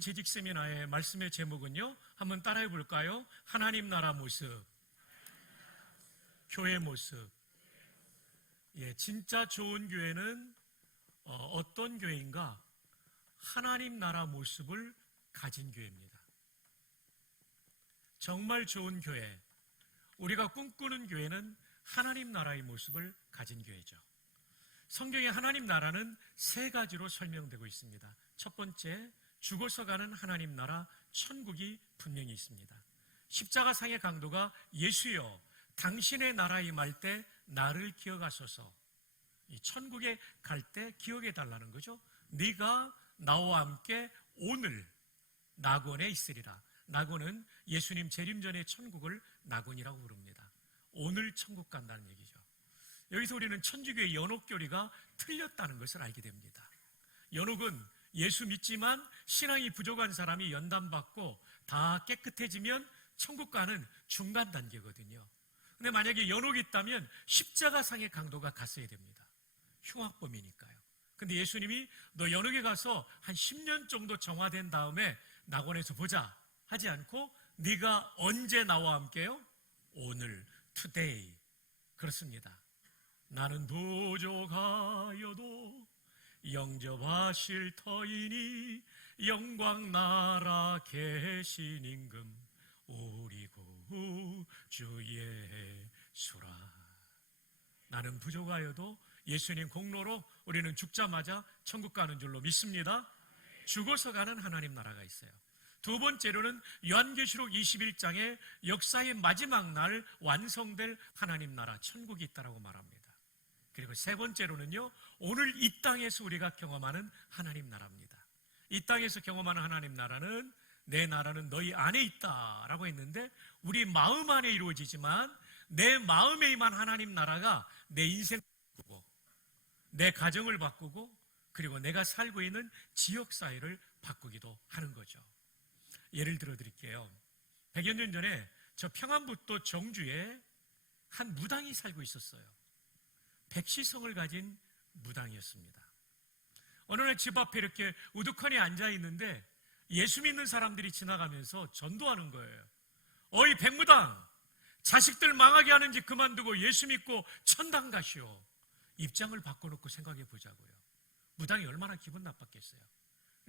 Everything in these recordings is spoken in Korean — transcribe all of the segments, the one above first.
이번 재직 세미나의 말씀의 제목은요, 한번 따라해 볼까요? 하나님 나라 모습, 교회 모습. 예, 진짜 좋은 교회는 어떤 교회인가? 하나님 나라 모습을 가진 교회입니다. 정말 좋은 교회, 우리가 꿈꾸는 교회는 하나님 나라의 모습을 가진 교회죠. 성경에 하나님 나라는 세 가지로 설명되고 있습니다. 첫 번째, 죽어서 가는 하나님 나라, 천국이 분명히 있습니다. 십자가상의 강도가 예수여, 당신의 나라에 임할 때 나를 기억하소서. 이 천국에 갈 때 기억해 달라는 거죠. 네가 나와 함께 오늘 낙원에 있으리라. 낙원은 예수님 재림 전의 천국을 낙원이라고 부릅니다. 오늘 천국 간다는 얘기죠. 여기서 우리는 천주교의 연옥교리가 틀렸다는 것을 알게 됩니다. 연옥은 예수 믿지만 신앙이 부족한 사람이 연단받고 다 깨끗해지면 천국 가는 중간 단계거든요. 근데 만약에 연옥이 있다면 십자가상의 강도가 갔어야 됩니다. 흉악범이니까요. 근데 예수님이 너 연옥에 가서 한 10년 정도 정화된 다음에 낙원에서 보자 하지 않고 네가 언제 나와 함께요? 오늘, today. 그렇습니다. 나는 부족하여도 영접하실 터이니 영광 나라 계신 임금 우리 구주 예수라. 나는 부족하여도 예수님 공로로 우리는 죽자마자 천국 가는 줄로 믿습니다. 죽어서 가는 하나님 나라가 있어요. 두 번째로는 요한계시록 21장에 역사의 마지막 날 완성될 하나님 나라 천국이 있다고 말합니다. 그리고 세 번째로는요, 오늘 이 땅에서 우리가 경험하는 하나님 나라입니다. 이 땅에서 경험하는 하나님 나라는 내 나라는 너희 안에 있다라고 했는데 우리 마음 안에 이루어지지만 내 마음에 임한 하나님 나라가 내 인생을 바꾸고 내 가정을 바꾸고 그리고 내가 살고 있는 지역사회를 바꾸기도 하는 거죠. 예를 들어 드릴게요. 100여 년 전에 저 평안북도 정주에 한 무당이 살고 있었어요. 백시성을 가진 무당이었습니다. 어느 날 집 앞에 이렇게 우두커니 앉아 있는데 예수 믿는 사람들이 지나가면서 전도하는 거예요. 어이 백무당, 자식들 망하게 하는 짓 그만두고 예수 믿고 천당 가시오. 입장을 바꿔놓고 생각해 보자고요. 무당이 얼마나 기분 나빴겠어요.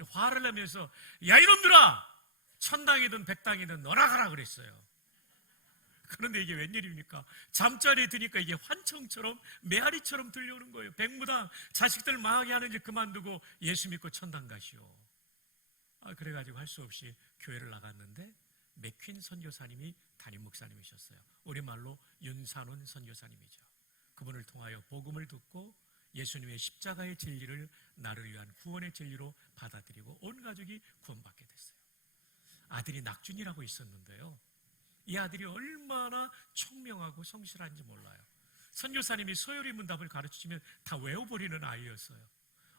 화를 내면서 야 이놈들아, 천당이든 백당이든 너나 가라 그랬어요. 그런데 이게 웬일입니까? 잠자리에 드니까 이게 환청처럼 메아리처럼 들려오는 거예요. 백무당, 자식들 망하게 하는 짓 그만두고 예수 믿고 천당 가시오. 그래가지고 할 수 없이 교회를 나갔는데 맥퀸 선교사님이 담임 목사님이셨어요. 우리말로 윤산훈 선교사님이죠. 그분을 통하여 복음을 듣고 예수님의 십자가의 진리를 나를 위한 구원의 진리로 받아들이고 온 가족이 구원받게 됐어요. 아들이 낙준이라고 있었는데요, 이 아들이 얼마나 총명하고 성실한지 몰라요. 선교사님이 소요리 문답을 가르치면 다 외워버리는 아이였어요.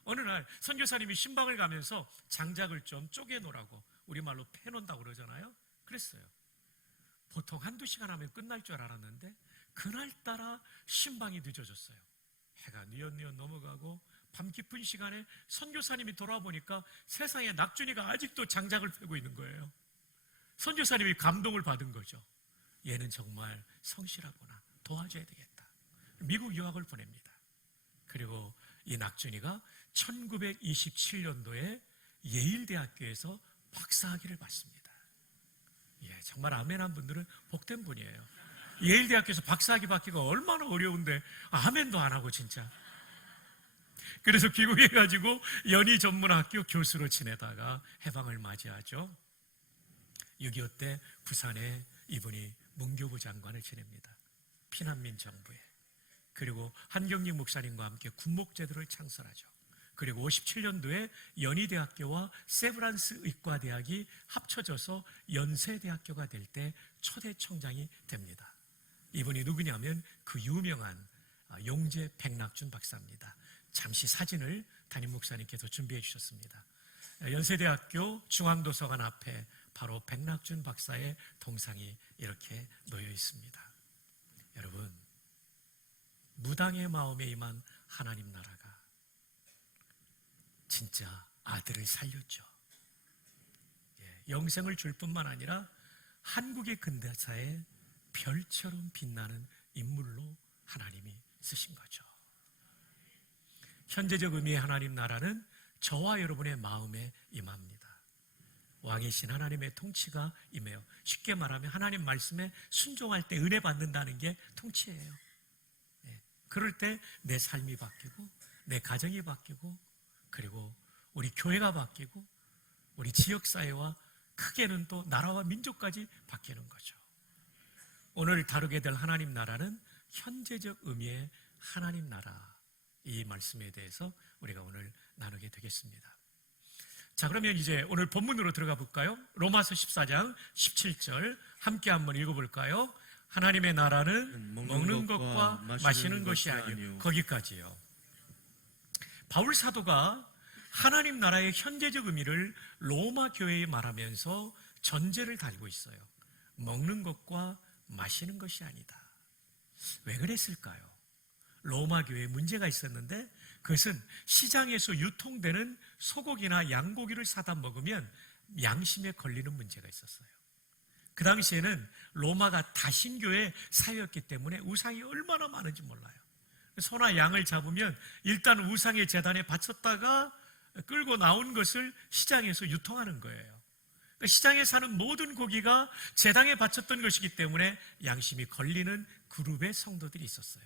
어느 날 선교사님이 신방을 가면서 장작을 좀 쪼개놓으라고, 우리말로 패놓는다고 그러잖아요. 그랬어요. 보통 한두 시간 하면 끝날 줄 알았는데 그날따라 신방이 늦어졌어요. 해가 뉘엿뉘엿 넘어가고 밤 깊은 시간에 선교사님이 돌아보니까 세상에 낙준이가 아직도 장작을 패고 있는 거예요. 선교사님이 감동을 받은 거죠. 얘는 정말 성실하구나, 도와줘야 되겠다. 미국 유학을 보냅니다. 그리고 이 낙준이가 1927년도에 예일대학교에서 박사학위를 받습니다. 예, 정말 아멘한 분들은 복된 분이에요. 예일대학교에서 박사학위 받기가 얼마나 어려운데 아멘도 안 하고 진짜. 그래서 귀국해가지고 연희전문학교 교수로 지내다가 해방을 맞이하죠. 6.25 때 부산에 이분이 문교부 장관을 지냅니다. 피난민 정부에. 그리고 한경직 목사님과 함께 군목제도를 창설하죠. 그리고 57년도에 연희대학교와 세브란스 의과대학이 합쳐져서 연세대학교가 될 때 초대 청장이 됩니다. 이분이 누구냐면 그 유명한 용재 백낙준 박사입니다. 잠시 사진을 담임 목사님께서 준비해 주셨습니다. 연세대학교 중앙도서관 앞에 바로 백낙준 박사의 동상이 이렇게 놓여 있습니다. 여러분, 무당의 마음에 임한 하나님 나라가 진짜 아들을 살렸죠. 영생을 줄 뿐만 아니라 한국의 근대사에 별처럼 빛나는 인물로 하나님이 쓰신 거죠. 현재적 의미의 하나님 나라는 저와 여러분의 마음에 임합니다. 왕이신 하나님의 통치가 임해요. 쉽게 말하면 하나님 말씀에 순종할 때 은혜 받는다는 게 통치예요. 그럴 때 내 삶이 바뀌고 내 가정이 바뀌고 그리고 우리 교회가 바뀌고 우리 지역사회와 크게는 또 나라와 민족까지 바뀌는 거죠. 오늘 다루게 될 하나님 나라는 현재적 의미의 하나님 나라, 이 말씀에 대해서 우리가 오늘 나누게 되겠습니다. 자, 그러면 이제 오늘 본문으로 들어가 볼까요? 로마서 14장 17절 함께 한번 읽어볼까요? 하나님의 나라는 먹는 것과 마시는 것이 아니요. 거기까지요. 바울 사도가 하나님 나라의 현재적 의미를 로마 교회에 말하면서 전제를 달고 있어요. 먹는 것과 마시는 것이 아니다. 왜 그랬을까요? 로마 교회에 문제가 있었는데 그것은 시장에서 유통되는 소고기나 양고기를 사다 먹으면 양심에 걸리는 문제가 있었어요. 그 당시에는 로마가 다신교의 사회였기 때문에 우상이 얼마나 많은지 몰라요. 소나 양을 잡으면 일단 우상의 제단에 바쳤다가 끌고 나온 것을 시장에서 유통하는 거예요. 시장에 사는 모든 고기가 제단에 바쳤던 것이기 때문에 양심이 걸리는 그룹의 성도들이 있었어요.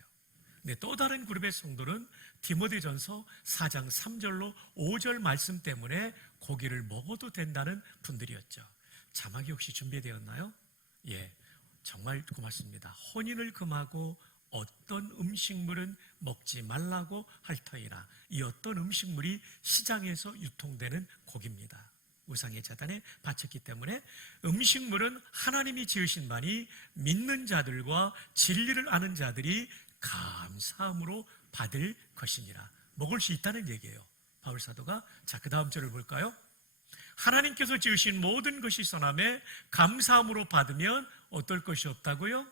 근데 또 다른 그룹의 성도는 디모데전서 4장 3절로 5절 말씀 때문에 고기를 먹어도 된다는 분들이었죠. 자막이 혹시 준비되었나요? 예, 정말 고맙습니다. 혼인을 금하고 어떤 음식물은 먹지 말라고 할 터이나 이 어떤 음식물이 시장에서 유통되는 고기입니다. 우상의 제단에 바쳤기 때문에 음식물은 하나님이 지으신 바니 믿는 자들과 진리를 아는 자들이 감사함으로 받을 것이니라. 먹을 수 있다는 얘기예요. 바울 사도가. 자, 그 다음 절을 볼까요? 하나님께서 지으신 모든 것이 선함에 감사함으로 받으면 어떨 것이 없다고요?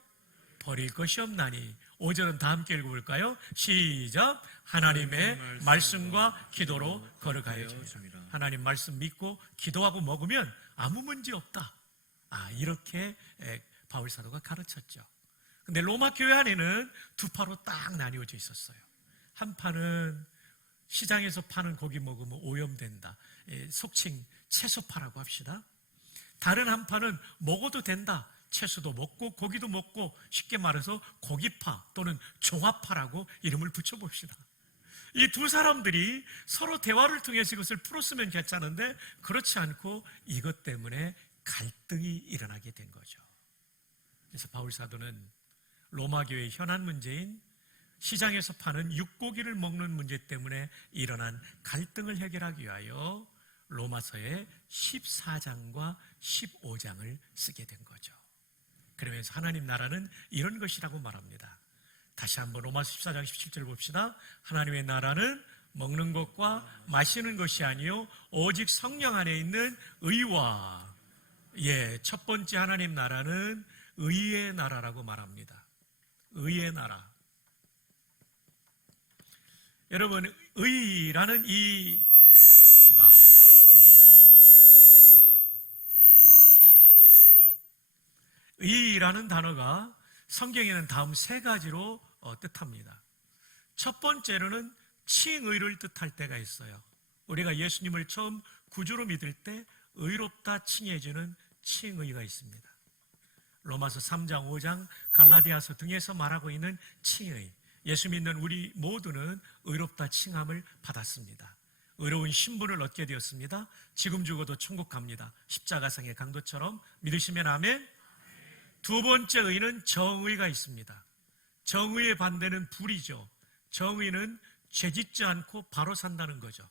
버릴 것이 없나니. 5절은 다 함께 읽어볼까요? 시작. 하나님의 말씀과 기도로 걸어가야 됩니다. 하나님 말씀 믿고 기도하고 먹으면 아무 문제 없다. 이렇게 바울 사도가 가르쳤죠. 근데 로마 교회 안에는 두 파로 딱 나뉘어져 있었어요. 한 파는 시장에서 파는 고기 먹으면 오염된다. 속칭 채소파라고 합시다. 다른 한 파는 먹어도 된다. 채소도 먹고 고기도 먹고 쉽게 말해서 고기파 또는 종합파라고 이름을 붙여봅시다. 이 두 사람들이 서로 대화를 통해서 이것을 풀었으면 괜찮은데 그렇지 않고 이것 때문에 갈등이 일어나게 된 거죠. 그래서 바울 사도는 로마 교회의 현안 문제인 시장에서 파는 육고기를 먹는 문제 때문에 일어난 갈등을 해결하기 위하여 로마서의 14장과 15장을 쓰게 된 거죠. 그러면서 하나님 나라는 이런 것이라고 말합니다. 다시 한번 로마서 14장 17절 봅시다. 하나님의 나라는 먹는 것과 마시는 것이 아니요 오직 성령 안에 있는 의와, 첫 번째 하나님 나라는 의의 나라라고 말합니다. 의의 나라. 여러분, 의라는 이 단어가 의라는 단어가 성경에는 다음 세 가지로 뜻합니다. 첫 번째로는 칭의를 뜻할 때가 있어요. 우리가 예수님을 처음 구주로 믿을 때 의롭다 칭해주는 칭의가 있습니다. 로마서 3장, 5장, 갈라디아서 등에서 말하고 있는 칭의. 예수 믿는 우리 모두는 의롭다 칭함을 받았습니다. 의로운 신분을 얻게 되었습니다. 지금 죽어도 천국 갑니다. 십자가상의 강도처럼. 믿으시면 아멘. 두 번째 의는 정의가 있습니다. 정의의 반대는 불의죠. 정의는 죄짓지 않고 바로 산다는 거죠.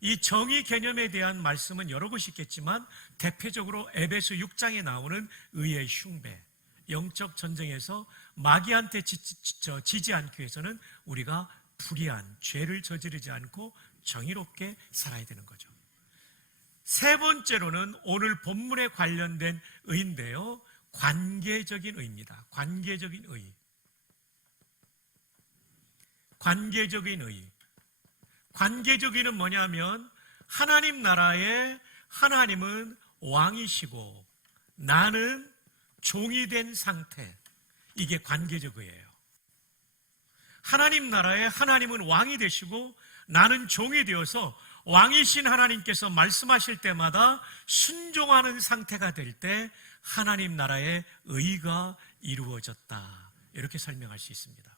이 정의 개념에 대한 말씀은 여러 곳이 있겠지만 대표적으로 에베소 6장에 나오는 의의 흉배, 영적 전쟁에서 마귀한테 지지 않기 위해서는 우리가 불의한 죄를 저지르지 않고 정의롭게 살아야 되는 거죠. 세 번째로는 오늘 본문에 관련된 의인데요, 관계적인 의입니다. 관계적인 의. 관계적인 의. 관계적인은 뭐냐면 하나님 나라에 하나님은 왕이시고 나는 종이 된 상태, 이게 관계적 의예요. 하나님 나라에 하나님은 왕이 되시고 나는 종이 되어서 왕이신 하나님께서 말씀하실 때마다 순종하는 상태가 될 때 하나님 나라의 의가 이루어졌다, 이렇게 설명할 수 있습니다.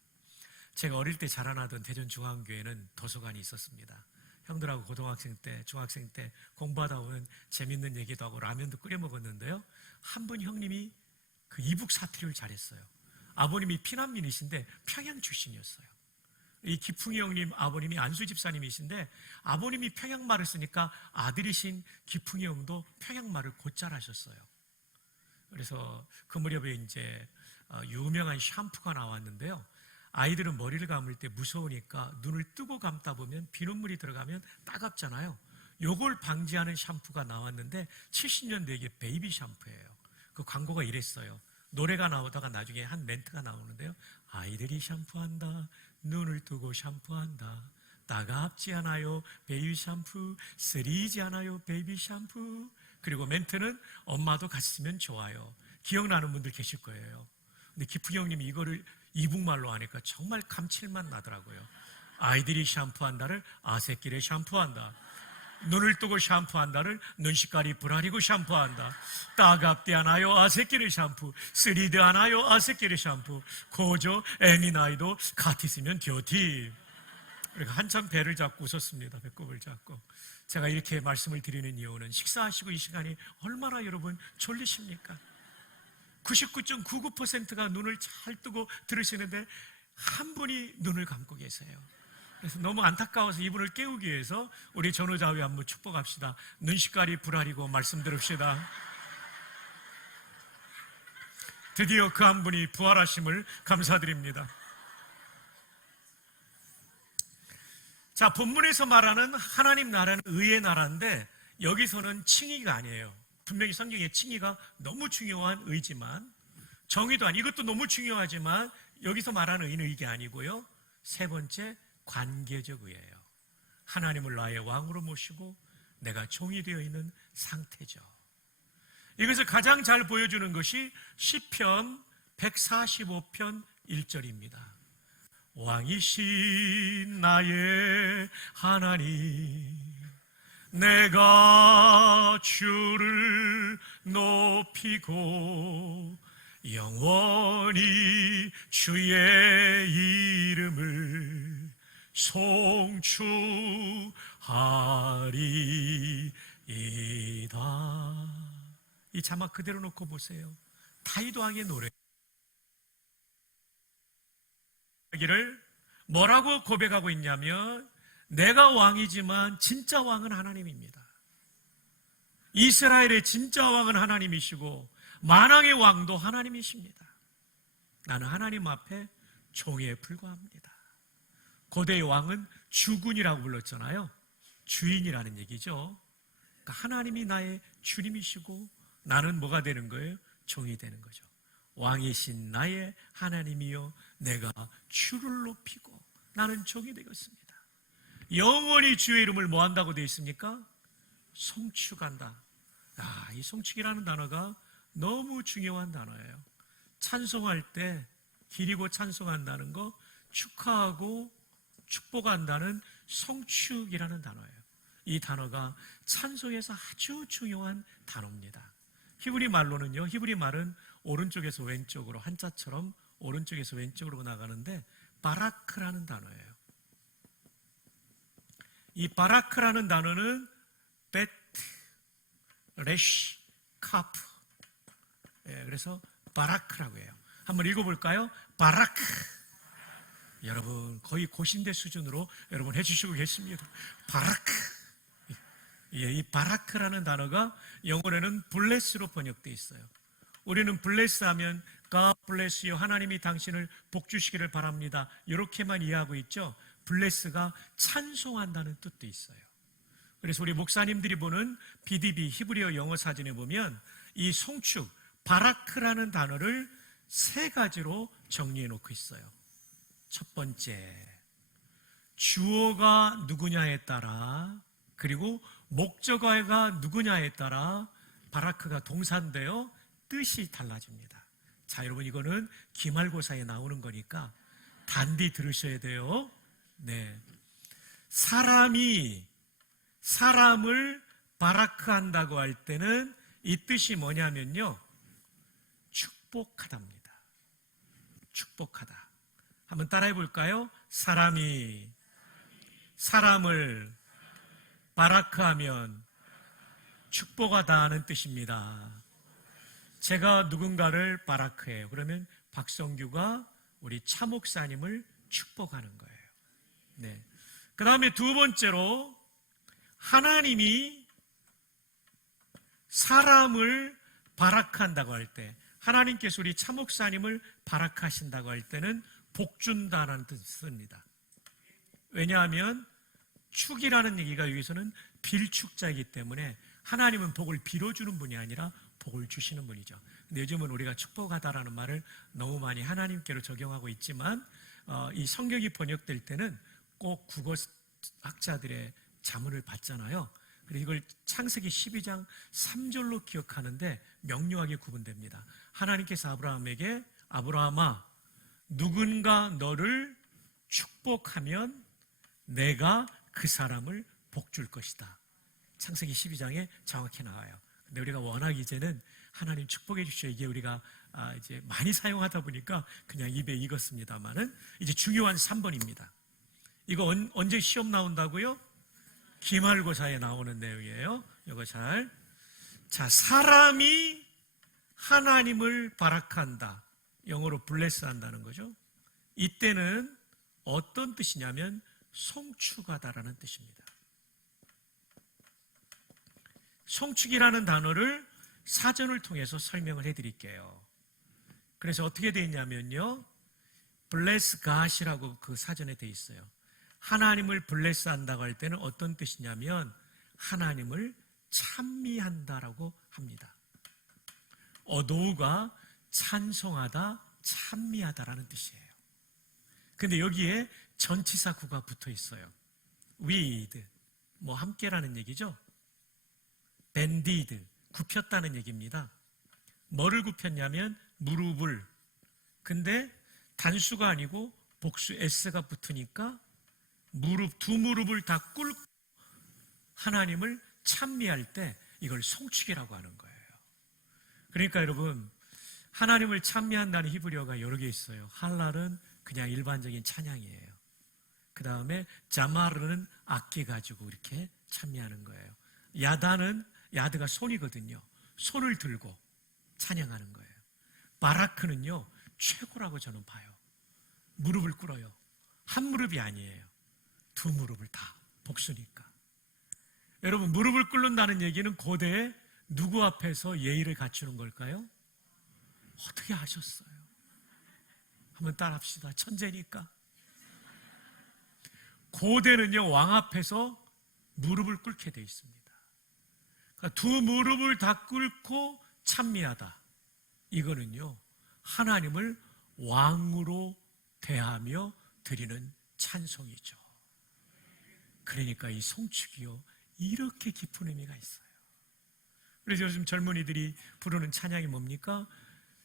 제가 어릴 때 자라나던 대전중앙교회는 도서관이 있었습니다. 형들하고 고등학생 때, 중학생 때 공부하다 보면 재밌는 얘기도 하고 라면도 끓여 먹었는데요, 한 분 형님이 그 이북 사투리를 잘했어요. 아버님이 피난민이신데 평양 출신이었어요. 이 기풍이 형님 아버님이 안수 집사님이신데 아버님이 평양말을 쓰니까 아들이신 기풍이 형도 평양말을 곧잘 하셨어요. 그래서 그 무렵에 이제 유명한 샴푸가 나왔는데요, 아이들은 머리를 감을 때 무서우니까 눈을 뜨고 감다 보면 비눗물이 들어가면 따갑잖아요. 요걸 방지하는 샴푸가 나왔는데 70년대의 베이비 샴푸예요. 그 광고가 이랬어요. 노래가 나오다가 나중에 한 멘트가 나오는데요, 아이들이 샴푸한다, 눈을 뜨고 샴푸한다, 따갑지 않아요 베이비 샴푸, 쓰리지 않아요 베이비 샴푸. 그리고 멘트는 엄마도 같이 쓰면 좋아요. 기억나는 분들 계실 거예요. 근데 기풍이 형님이 이거를 이북말로 하니까 정말 감칠맛 나더라고요. 아이들이 샴푸한다를 아새끼를 샴푸한다, 눈을 뜨고 샴푸한다를 눈시깔이 불아리고 샴푸한다, 따갑지 않아요 아새끼를 샴푸, 쓰리드 않아요 아새끼를 샴푸, 고조 애미나이도 같이 쓰면 듀티. 그러니까 한참 배를 잡고 웃었습니다. 배꼽을 잡고. 제가 이렇게 말씀을 드리는 이유는 식사하시고 이 시간이 얼마나 여러분 졸리십니까? 99.99%가 눈을 잘 뜨고 들으시는데 한 분이 눈을 감고 계세요. 그래서 너무 안타까워서 이분을 깨우기 위해서 우리 전우자회 한번 축복합시다. 눈시깔이 불아리고 말씀 들읍시다. 드디어 그 한 분이 부활하심을 감사드립니다. 자, 본문에서 말하는 하나님 나라는 의의 나라인데 여기서는 칭의가 아니에요. 분명히 성경에 칭의가 너무 중요한 의지만, 정의도 이것도 너무 중요하지만 여기서 말하는 의는 이게 아니고요. 세 번째, 관계적 의예요. 하나님을 나의 왕으로 모시고 내가 종이 되어 있는 상태죠. 이것을 가장 잘 보여주는 것이 시편 145편 1절입니다. 왕이신 나의 하나님, 내가 주를 높이고 영원히 주의 이름을 송축하리이다. 이 자막 그대로 놓고 보세요. 다윗 왕의 노래. 여기를 뭐라고 고백하고 있냐면, 내가 왕이지만 진짜 왕은 하나님입니다. 이스라엘의 진짜 왕은 하나님이시고 만왕의 왕도 하나님이십니다. 나는 하나님 앞에 종에 불과합니다. 고대의 왕은 주군이라고 불렀잖아요. 주인이라는 얘기죠. 그러니까 하나님이 나의 주님이시고 나는 뭐가 되는 거예요? 종이 되는 거죠. 왕이신 나의 하나님이여, 내가 주를 높이고 나는 종이 되겠습니다. 영원히 주의 이름을 뭐 한다고 되어 있습니까? 송축한다. 이 송축이라는 단어가 너무 중요한 단어예요. 찬송할 때 기리고 찬송한다는 거, 축하하고 축복한다는 송축이라는 단어예요. 이 단어가 찬송에서 아주 중요한 단어입니다. 히브리 말로는요, 히브리 말은 오른쪽에서 왼쪽으로 한자처럼 오른쪽에서 왼쪽으로 나가는데 바라크라는 단어예요. 이 바라크라는 단어는 베트, 레시, 카프. 그래서 바라크라고 해요. 한번 읽어볼까요? 바라크. 여러분 거의 고신대 수준으로 여러분 해주시고 계십니다. 바라크. 이 바라크라는 단어가 영어로는 블레스로 번역되어 있어요. 우리는 블레스 하면 God bless you, 하나님이 당신을 복 주시기를 바랍니다, 이렇게만 이해하고 있죠. 블레스가 찬송한다는 뜻도 있어요. 그래서 우리 목사님들이 보는 BDB 히브리어 영어 사전에 보면 이 송축, 바라크라는 단어를 세 가지로 정리해 놓고 있어요. 첫 번째, 주어가 누구냐에 따라, 그리고 목적어가 누구냐에 따라 바라크가 동사인데요, 뜻이 달라집니다. 자, 여러분, 이거는 기말고사에 나오는 거니까 단디 들으셔야 돼요. 네. 사람이 사람을 바라크한다고 할 때는 이 뜻이 뭐냐면요, 축복하답니다. 축복하다. 한번 따라해 볼까요? 사람이 사람을 바라크하면 축복하다 하는 뜻입니다. 제가 누군가를 바라크해요. 그러면 박성규가 우리 차 목사님을 축복하는 거예요. 네. 그 다음에 두 번째로, 하나님이 사람을 바라크한다고 할 때, 하나님께서 우리 차 목사님을 바라크하신다고 할 때는 복 준다라는 뜻을 씁니다. 왜냐하면 축이라는 얘기가 여기서는 빌축자이기 때문에 하나님은 복을 빌어주는 분이 아니라 복을 주시는 분이죠. 근데 요즘은 우리가 축복하다라는 말을 너무 많이 하나님께로 적용하고 있지만, 이 성경이 번역될 때는 꼭 국어학자들의 자문을 받잖아요. 그래서 이걸 창세기 12장 3절로 기억하는데 명료하게 구분됩니다. 하나님께서 아브라함에게, 아브라함아, 누군가 너를 축복하면 내가 그 사람을 복 줄 것이다. 창세기 12장에 정확히 나와요. 근데 우리가 워낙 이제는 하나님 축복해 주시오, 이게 우리가 이제 많이 사용하다 보니까 그냥 입에 익었습니다만은, 이제 중요한 3번입니다. 이거 언제 시험 나온다고요? 기말고사에 나오는 내용이에요. 이거 잘. 자, 사람이 하나님을 바라크한다. 영어로 블레스 한다는 거죠. 이때는 어떤 뜻이냐면 송축하다라는 뜻입니다. 송축이라는 단어를 사전을 통해서 설명을 해드릴게요. 그래서 어떻게 되어 있냐면요, bless God이라고 그 사전에 되어 있어요. 하나님을 블레스 한다고 할 때는 어떤 뜻이냐면 하나님을 찬미한다라고 합니다. 어도우가 찬송하다, 찬미하다라는 뜻이에요. 근데 여기에 전치사 구가 붙어 있어요. with, 뭐 함께라는 얘기죠. bended, 굽혔다는 얘기입니다. 뭐를 굽혔냐면 무릎을. 근데 단수가 아니고 복수 s가 붙으니까 두 무릎을 다 꿇고 하나님을 찬미할 때 이걸 송축이라고 하는 거예요. 그러니까 여러분, 하나님을 찬미한다는 히브리어가 여러 개 있어요. 할랄은 그냥 일반적인 찬양이에요. 그 다음에 자마르는 악기 가지고 이렇게 찬미하는 거예요. 야드가 손이거든요. 손을 들고 찬양하는 거예요. 바라크는요, 최고라고 저는 봐요. 무릎을 꿇어요. 한 무릎이 아니에요. 두 무릎을 다, 복수니까. 여러분, 무릎을 꿇는다는 얘기는 고대에 누구 앞에서 예의를 갖추는 걸까요? 어떻게 아셨어요? 한번 따라합시다. 천재니까. 고대는요, 왕 앞에서 무릎을 꿇게 돼 있습니다. 그러니까 두 무릎을 다 꿇고 찬미하다. 이거는요, 하나님을 왕으로 대하며 드리는 찬송이죠. 그러니까 이 송축이요, 이렇게 깊은 의미가 있어요. 그래서 요즘 젊은이들이 부르는 찬양이 뭡니까?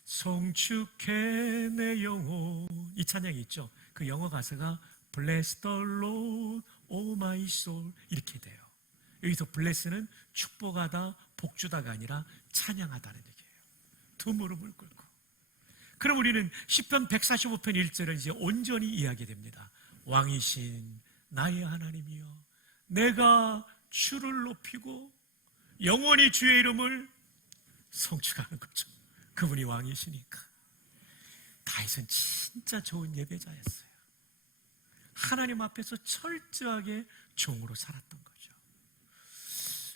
송축해 내 영혼, 이 찬양이 있죠. 그 영어 가사가 Bless the Lord, O my soul, 이렇게 돼요. 여기서 bless는 축복하다, 복주다가 아니라 찬양하다는 얘기예요. 두 무릎을 꿇고. 그럼 우리는 시편 145편 1절을 이제 온전히 이해하게 됩니다. 왕이신 나의 하나님이여, 내가 주를 높이고 영원히 주의 이름을 송축하는 거죠. 그분이 왕이시니까. 다윗은 진짜 좋은 예배자였어요. 하나님 앞에서 철저하게 종으로 살았던 거죠.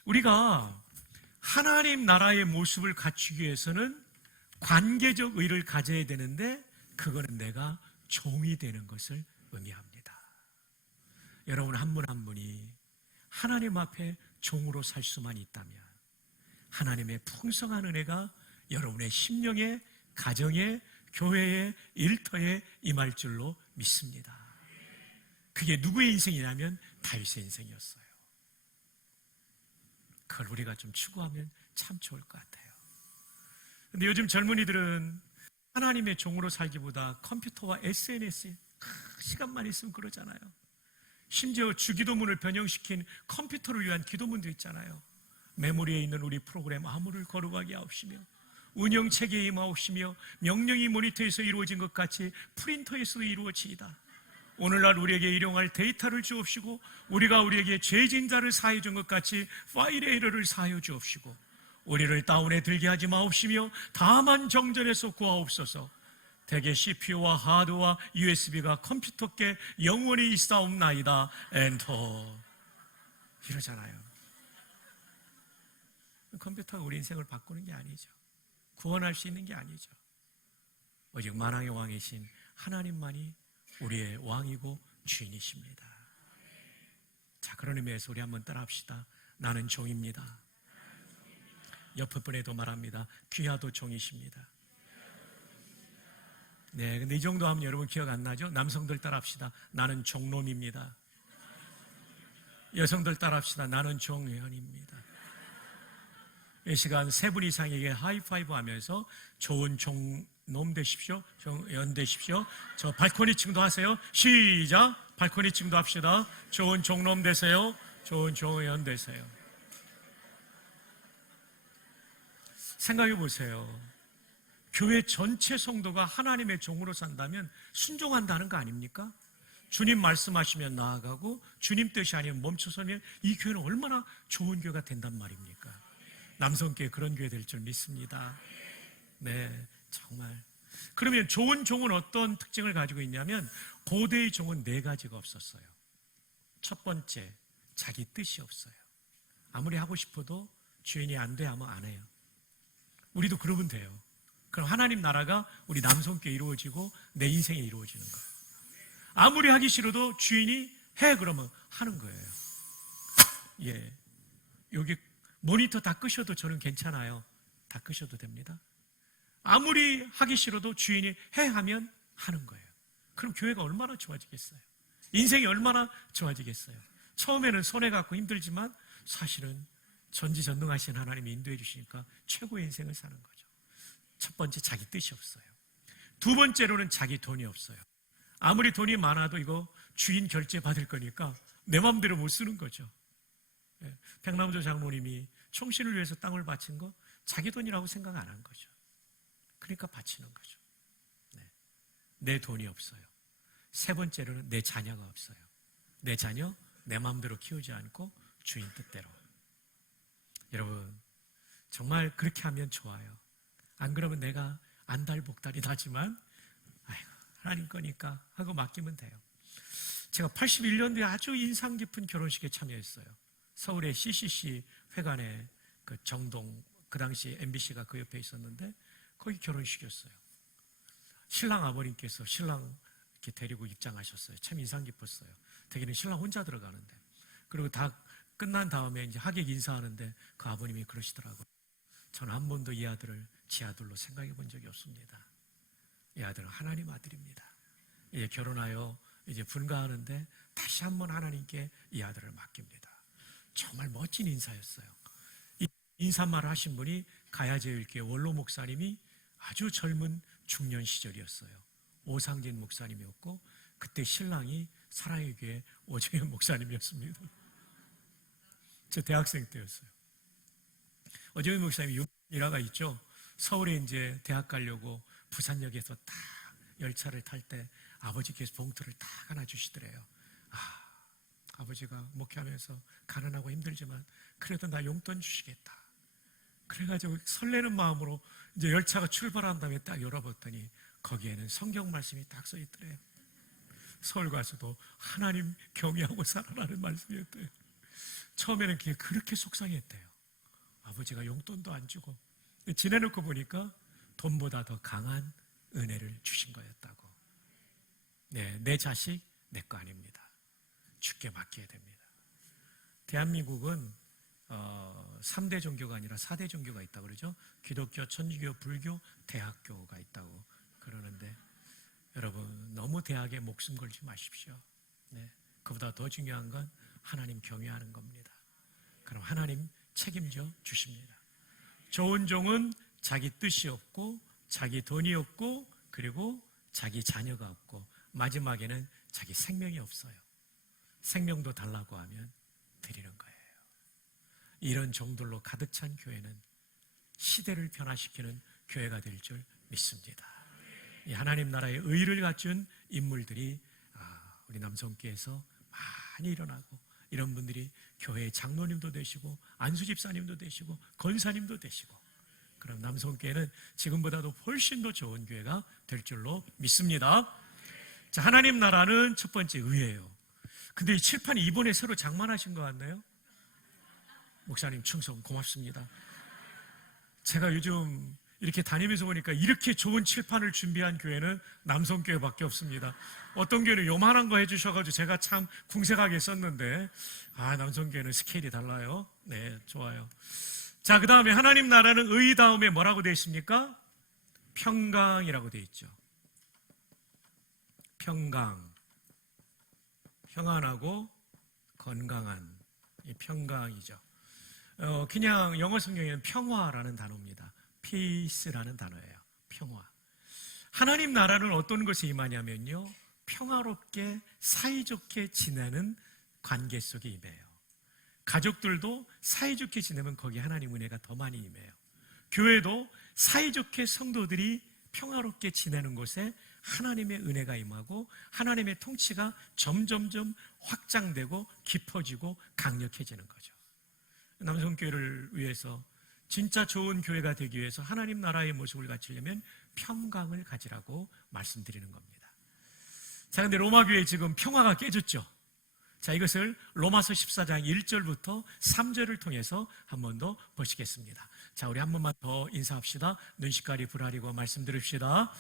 우리가 하나님 나라의 모습을 갖추기 위해서는 관계적 의를 가져야 되는데, 그거는 내가 종이 되는 것을 의미합니다. 여러분 한 분 한 분이 하나님 앞에 종으로 살 수만 있다면 하나님의 풍성한 은혜가 여러분의 심령에, 가정에, 교회에, 일터에 임할 줄로 믿습니다. 그게 누구의 인생이냐면 다윗의 인생이었어요. 그걸 우리가 좀 추구하면 참 좋을 것 같아요. 근데 요즘 젊은이들은 하나님의 종으로 살기보다 컴퓨터와 SNS에 시간만 있으면 그러잖아요. 심지어 주기도문을 변형시킨 컴퓨터를 위한 기도문도 있잖아요. 메모리에 있는 우리 프로그램 아무를 거룩하게 하옵시며, 운영체계에 임하옵시며, 명령이 모니터에서 이루어진 것 같이 프린터에서도 이루어지이다. 오늘날 우리에게 일용할 데이터를 주옵시고, 우리가 우리에게 죄진 자를 사하여 준 것 같이 파일의 에러를 사하여 주옵시고, 우리를 다운에 들게 하지 마옵시며 다만 정전에서 구하옵소서. 대개 CPU와 하드와 USB가 컴퓨터께 영원히 있사옵나이다. 엔터. 이러잖아요. 컴퓨터가 우리 인생을 바꾸는 게 아니죠. 구원할 수 있는 게 아니죠. 오직 만왕의 왕이신 하나님만이 우리의 왕이고 주인이십니다. 자, 그런 의미에서 우리 한번 따라합시다. 나는 종입니다. 옆에 분에도 말합니다. 귀하도 종이십니다. 네, 근데 이 정도 하면 여러분 기억 안 나죠? 남성들 따라합시다. 나는 종놈입니다. 여성들 따라합시다. 나는 종회원입니다. 이 시간 세 분 이상에게 하이파이브 하면서 좋은 종놈 되십시오. 종연 되십시오. 저 발코니 층도 하세요. 시작. 발코니 층도 합시다. 좋은 종놈 되세요. 좋은 종연 되세요. 생각해 보세요. 교회 전체 성도가 하나님의 종으로 산다면 순종한다는 거 아닙니까? 주님 말씀하시면 나아가고 주님 뜻이 아니면 멈춰서면 이 교회는 얼마나 좋은 교회가 된단 말입니까? 남성교회 그런 교회 될 줄 믿습니다. 네, 정말. 그러면 좋은 종은 어떤 특징을 가지고 있냐면, 고대의 종은 네 가지가 없었어요. 첫 번째, 자기 뜻이 없어요. 아무리 하고 싶어도 주인이 안 돼 하면 안 해요. 우리도 그러면 돼요. 그럼 하나님 나라가 우리 남성교회에 이루어지고 내 인생에 이루어지는 거예요. 아무리 하기 싫어도 주인이 해 그러면 하는 거예요. 예, 여기 모니터 다 끄셔도 저는 괜찮아요. 다 끄셔도 됩니다. 아무리 하기 싫어도 주인이 해 하면 하는 거예요. 그럼 교회가 얼마나 좋아지겠어요? 인생이 얼마나 좋아지겠어요? 처음에는 손해갖고 힘들지만 사실은 전지전능하신 하나님이 인도해 주시니까 최고의 인생을 사는 거죠. 첫 번째, 자기 뜻이 없어요. 두 번째로는 자기 돈이 없어요. 아무리 돈이 많아도 이거 주인 결제 받을 거니까 내 마음대로 못 쓰는 거죠. 백남조 장모님이 총신을 위해서 땅을 바친 거 자기 돈이라고 생각 안 한 거죠. 그러니까 바치는 거죠. 내 돈이 없어요. 세 번째로는 내 자녀가 없어요. 내 자녀 내 마음대로 키우지 않고 주인 뜻대로. 여러분, 정말 그렇게 하면 좋아요. 안 그러면 내가 안달복달이 나지만 아이고, 하나님 거니까 하고 맡기면 돼요. 제가 81년도에 아주 인상 깊은 결혼식에 참여했어요. 서울의 CCC 회관에 그 정동, 그 당시 MBC가 그 옆에 있었는데 거기 결혼식이었어요. 신랑 아버님께서 신랑 이렇게 데리고 입장하셨어요. 참 인상 깊었어요. 대개는 신랑 혼자 들어가는데, 그리고 다 끝난 다음에 이제 하객 인사하는데 그 아버님이 그러시더라고요. 저는 한 번도 이 아들을 제 아들로 생각해 본 적이 없습니다. 이 아들은 하나님 아들입니다. 이제 결혼하여 이제 분가하는데 다시 한번 하나님께 이 아들을 맡깁니다. 정말 멋진 인사였어요. 이 인사말을 하신 분이 가야제일교회 원로 목사님이 아주 젊은 중년 시절이었어요. 오상진 목사님이었고 그때 신랑이 사랑의 교회 오정현 목사님이었습니다. 저 대학생 때였어요. 오정현 목사님이 일화가 있죠. 서울에 이제 대학 가려고 부산역에서 딱 열차를 탈 때 아버지께서 봉투를 딱 하나 주시더래요. 아버지가 목회하면서 가난하고 힘들지만 그래도 나 용돈 주시겠다. 그래가지고 설레는 마음으로 이제 열차가 출발한 다음에 딱 열어봤더니 거기에는 성경 말씀이 딱 써 있더래요. 서울 가서도 하나님 경외하고 살아라는 말씀이었대요. 처음에는 그게 그렇게 속상했대요. 아버지가 용돈도 안 주고. 지내놓고 보니까 돈보다 더 강한 은혜를 주신 거였다고. 네, 내 자식 내 거 아닙니다. 주께 맡겨야 됩니다. 대한민국은 3대 종교가 아니라 4대 종교가 있다고 그러죠. 기독교, 천주교, 불교, 대학교가 있다고 그러는데 여러분 너무 대학에 목숨 걸지 마십시오. 네, 그보다 더 중요한 건 하나님 경외하는 겁니다. 그럼 하나님 책임져 주십니다. 좋은 종은 자기 뜻이 없고 자기 돈이 없고 그리고 자기 자녀가 없고 마지막에는 자기 생명이 없어요. 생명도 달라고 하면 드리는 거예요. 이런 종들로 가득 찬 교회는 시대를 변화시키는 교회가 될 줄 믿습니다. 이 하나님 나라의 의를 갖춘 인물들이 우리 남성교회에서 많이 일어나고, 이런 분들이 교회의 장로님도 되시고 안수집사님도 되시고 권사님도 되시고, 그럼 남성교회는 지금보다도 훨씬 더 좋은 교회가 될 줄로 믿습니다. 자, 하나님 나라는 첫 번째 의예요. 근데 이 칠판이 이번에 새로 장만하신 것 같나요? 목사님 충성 고맙습니다. 제가 요즘 이렇게 다니면서 보니까 이렇게 좋은 칠판을 준비한 교회는 남성교회밖에 없습니다. 어떤 교회는 요만한 거 해주셔가지고 제가 참 궁색하게 썼는데, 남성교회는 스케일이 달라요. 네, 좋아요. 자, 그 다음에 하나님 나라는 의 다음에 뭐라고 되어 있습니까? 평강이라고 되어 있죠. 평강, 평안하고 건강한 이 평강이죠. 그냥 영어 성경에는 평화라는 단어입니다. peace라는 단어예요. 평화. 하나님 나라는 어떤 것에 임하냐면요, 평화롭게 사이좋게 지내는 관계 속에 임해요. 가족들도 사이좋게 지내면 거기에 하나님 은혜가 더 많이 임해요. 교회도 사이좋게 성도들이 평화롭게 지내는 곳에 하나님의 은혜가 임하고 하나님의 통치가 점점점 확장되고 깊어지고 강력해지는 거죠. 남성교회를 위해서 진짜 좋은 교회가 되기 위해서 하나님 나라의 모습을 갖추려면 평강을 가지라고 말씀드리는 겁니다. 자, 근데 로마교회 지금 평화가 깨졌죠. 자, 이것을 로마서 14장 1절부터 3절을 통해서 한 번 더 보시겠습니다. 자, 우리 한 번만 더 인사합시다. 눈시까리 부라리고 말씀 들읍시다.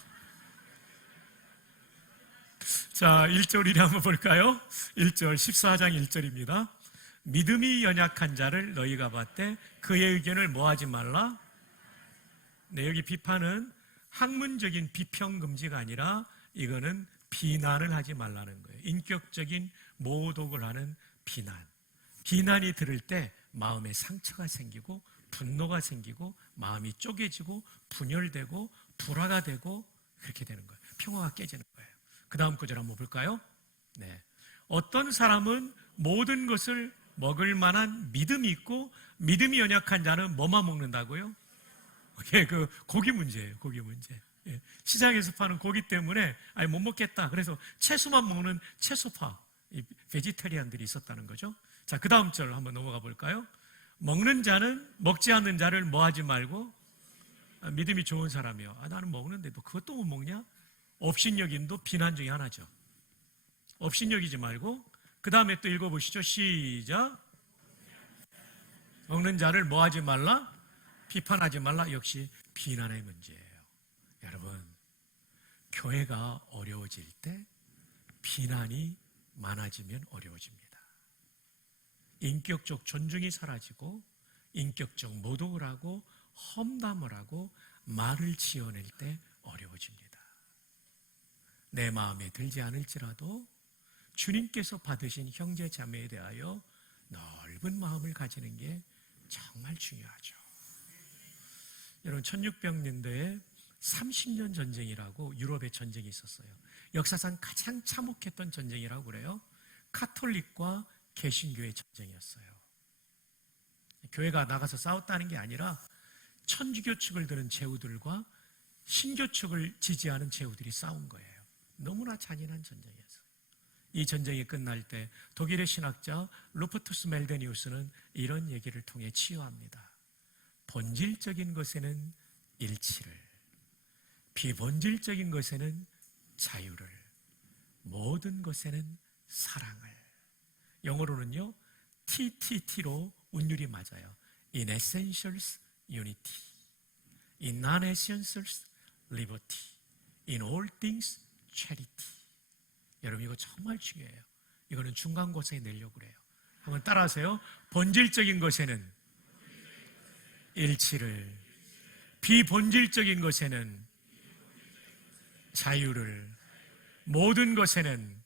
자, 1절 이리 한번 볼까요? 1절 14장 1절입니다. 믿음이 연약한 자를 너희가 봤되 그의 의견을 뭐하지 말라. 네, 여기 비판은 학문적인 비평 금지가 아니라 이거는 비난을 하지 말라는 거예요. 인격적인 모독을 하는 비난. 비난이 들을 때 마음에 상처가 생기고 분노가 생기고 마음이 쪼개지고 분열되고 불화가 되고 그렇게 되는 거예요. 평화가 깨지는 거예요. 그 다음 구절 한번 볼까요? 네. 어떤 사람은 모든 것을 먹을 만한 믿음이 있고 믿음이 연약한 자는 뭐만 먹는다고요? 그 고기 문제예요. 고기 문제. 시장에서 파는 고기 때문에 못 먹겠다. 그래서 채소만 먹는 채소파, 베지테리안들이 있었다는 거죠. 자, 그 다음 절 한번 넘어가 볼까요? 먹는 자는 먹지 않는 자를 뭐 하지 말고, 믿음이 좋은 사람이요. 나는 먹는데 너 그것도 못 먹냐? 업신여김도 비난 중에 하나죠. 업신여기지 말고, 그 다음에 또 읽어보시죠. 시작. 먹는 자를 뭐 하지 말라? 비판하지 말라. 역시 비난의 문제예요. 여러분, 교회가 어려워질 때 비난이 많아지면 어려워집니다. 인격적 존중이 사라지고 인격적 모독을 하고 험담을 하고 말을 지어낼 때 어려워집니다. 내 마음에 들지 않을지라도 주님께서 받으신 형제 자매에 대하여 넓은 마음을 가지는 게 정말 중요하죠. 여러분, 1600년대에 30년 전쟁이라고 유럽의 전쟁이 있었어요. 역사상 가장 참혹했던 전쟁이라고 그래요. 카톨릭과 개신교의 전쟁이었어요. 교회가 나가서 싸웠다는 게 아니라 천주교 측을 드는 제후들과 신교 측을 지지하는 제후들이 싸운 거예요. 너무나 잔인한 전쟁이었어요. 이 전쟁이 끝날 때 독일의 신학자 루퍼투스 멜데니우스는 이런 얘기를 통해 치유합니다. 본질적인 것에는 일치를, 비본질적인 것에는 자유를, 모든 것에는 사랑을. 영어로는요, TTT로 운율이 맞아요. In essentials, unity. In non-essentials, liberty. In all things, charity. 여러분, 이거 정말 중요해요. 이거는 중간고사에 내려고 그래요. 한번 따라하세요. 본질적인 것에는 일치를, 비본질적인 것에는 자유를, 모든 것에는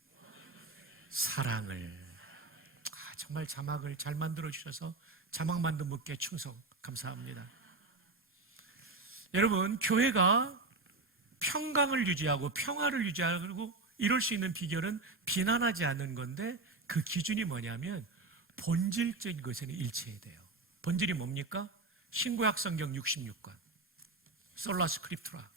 사랑을. 정말 자막을 잘 만들어 주셔서 자막 만든 분께 충성 감사합니다. 여러분, 교회가 평강을 유지하고 평화를 유지하고 이럴 수 있는 비결은 비난하지 않는 건데, 그 기준이 뭐냐면 본질적인 것에는 일치해야 돼요. 본질이 뭡니까? 신구약 성경 66권 솔라 스크립투라,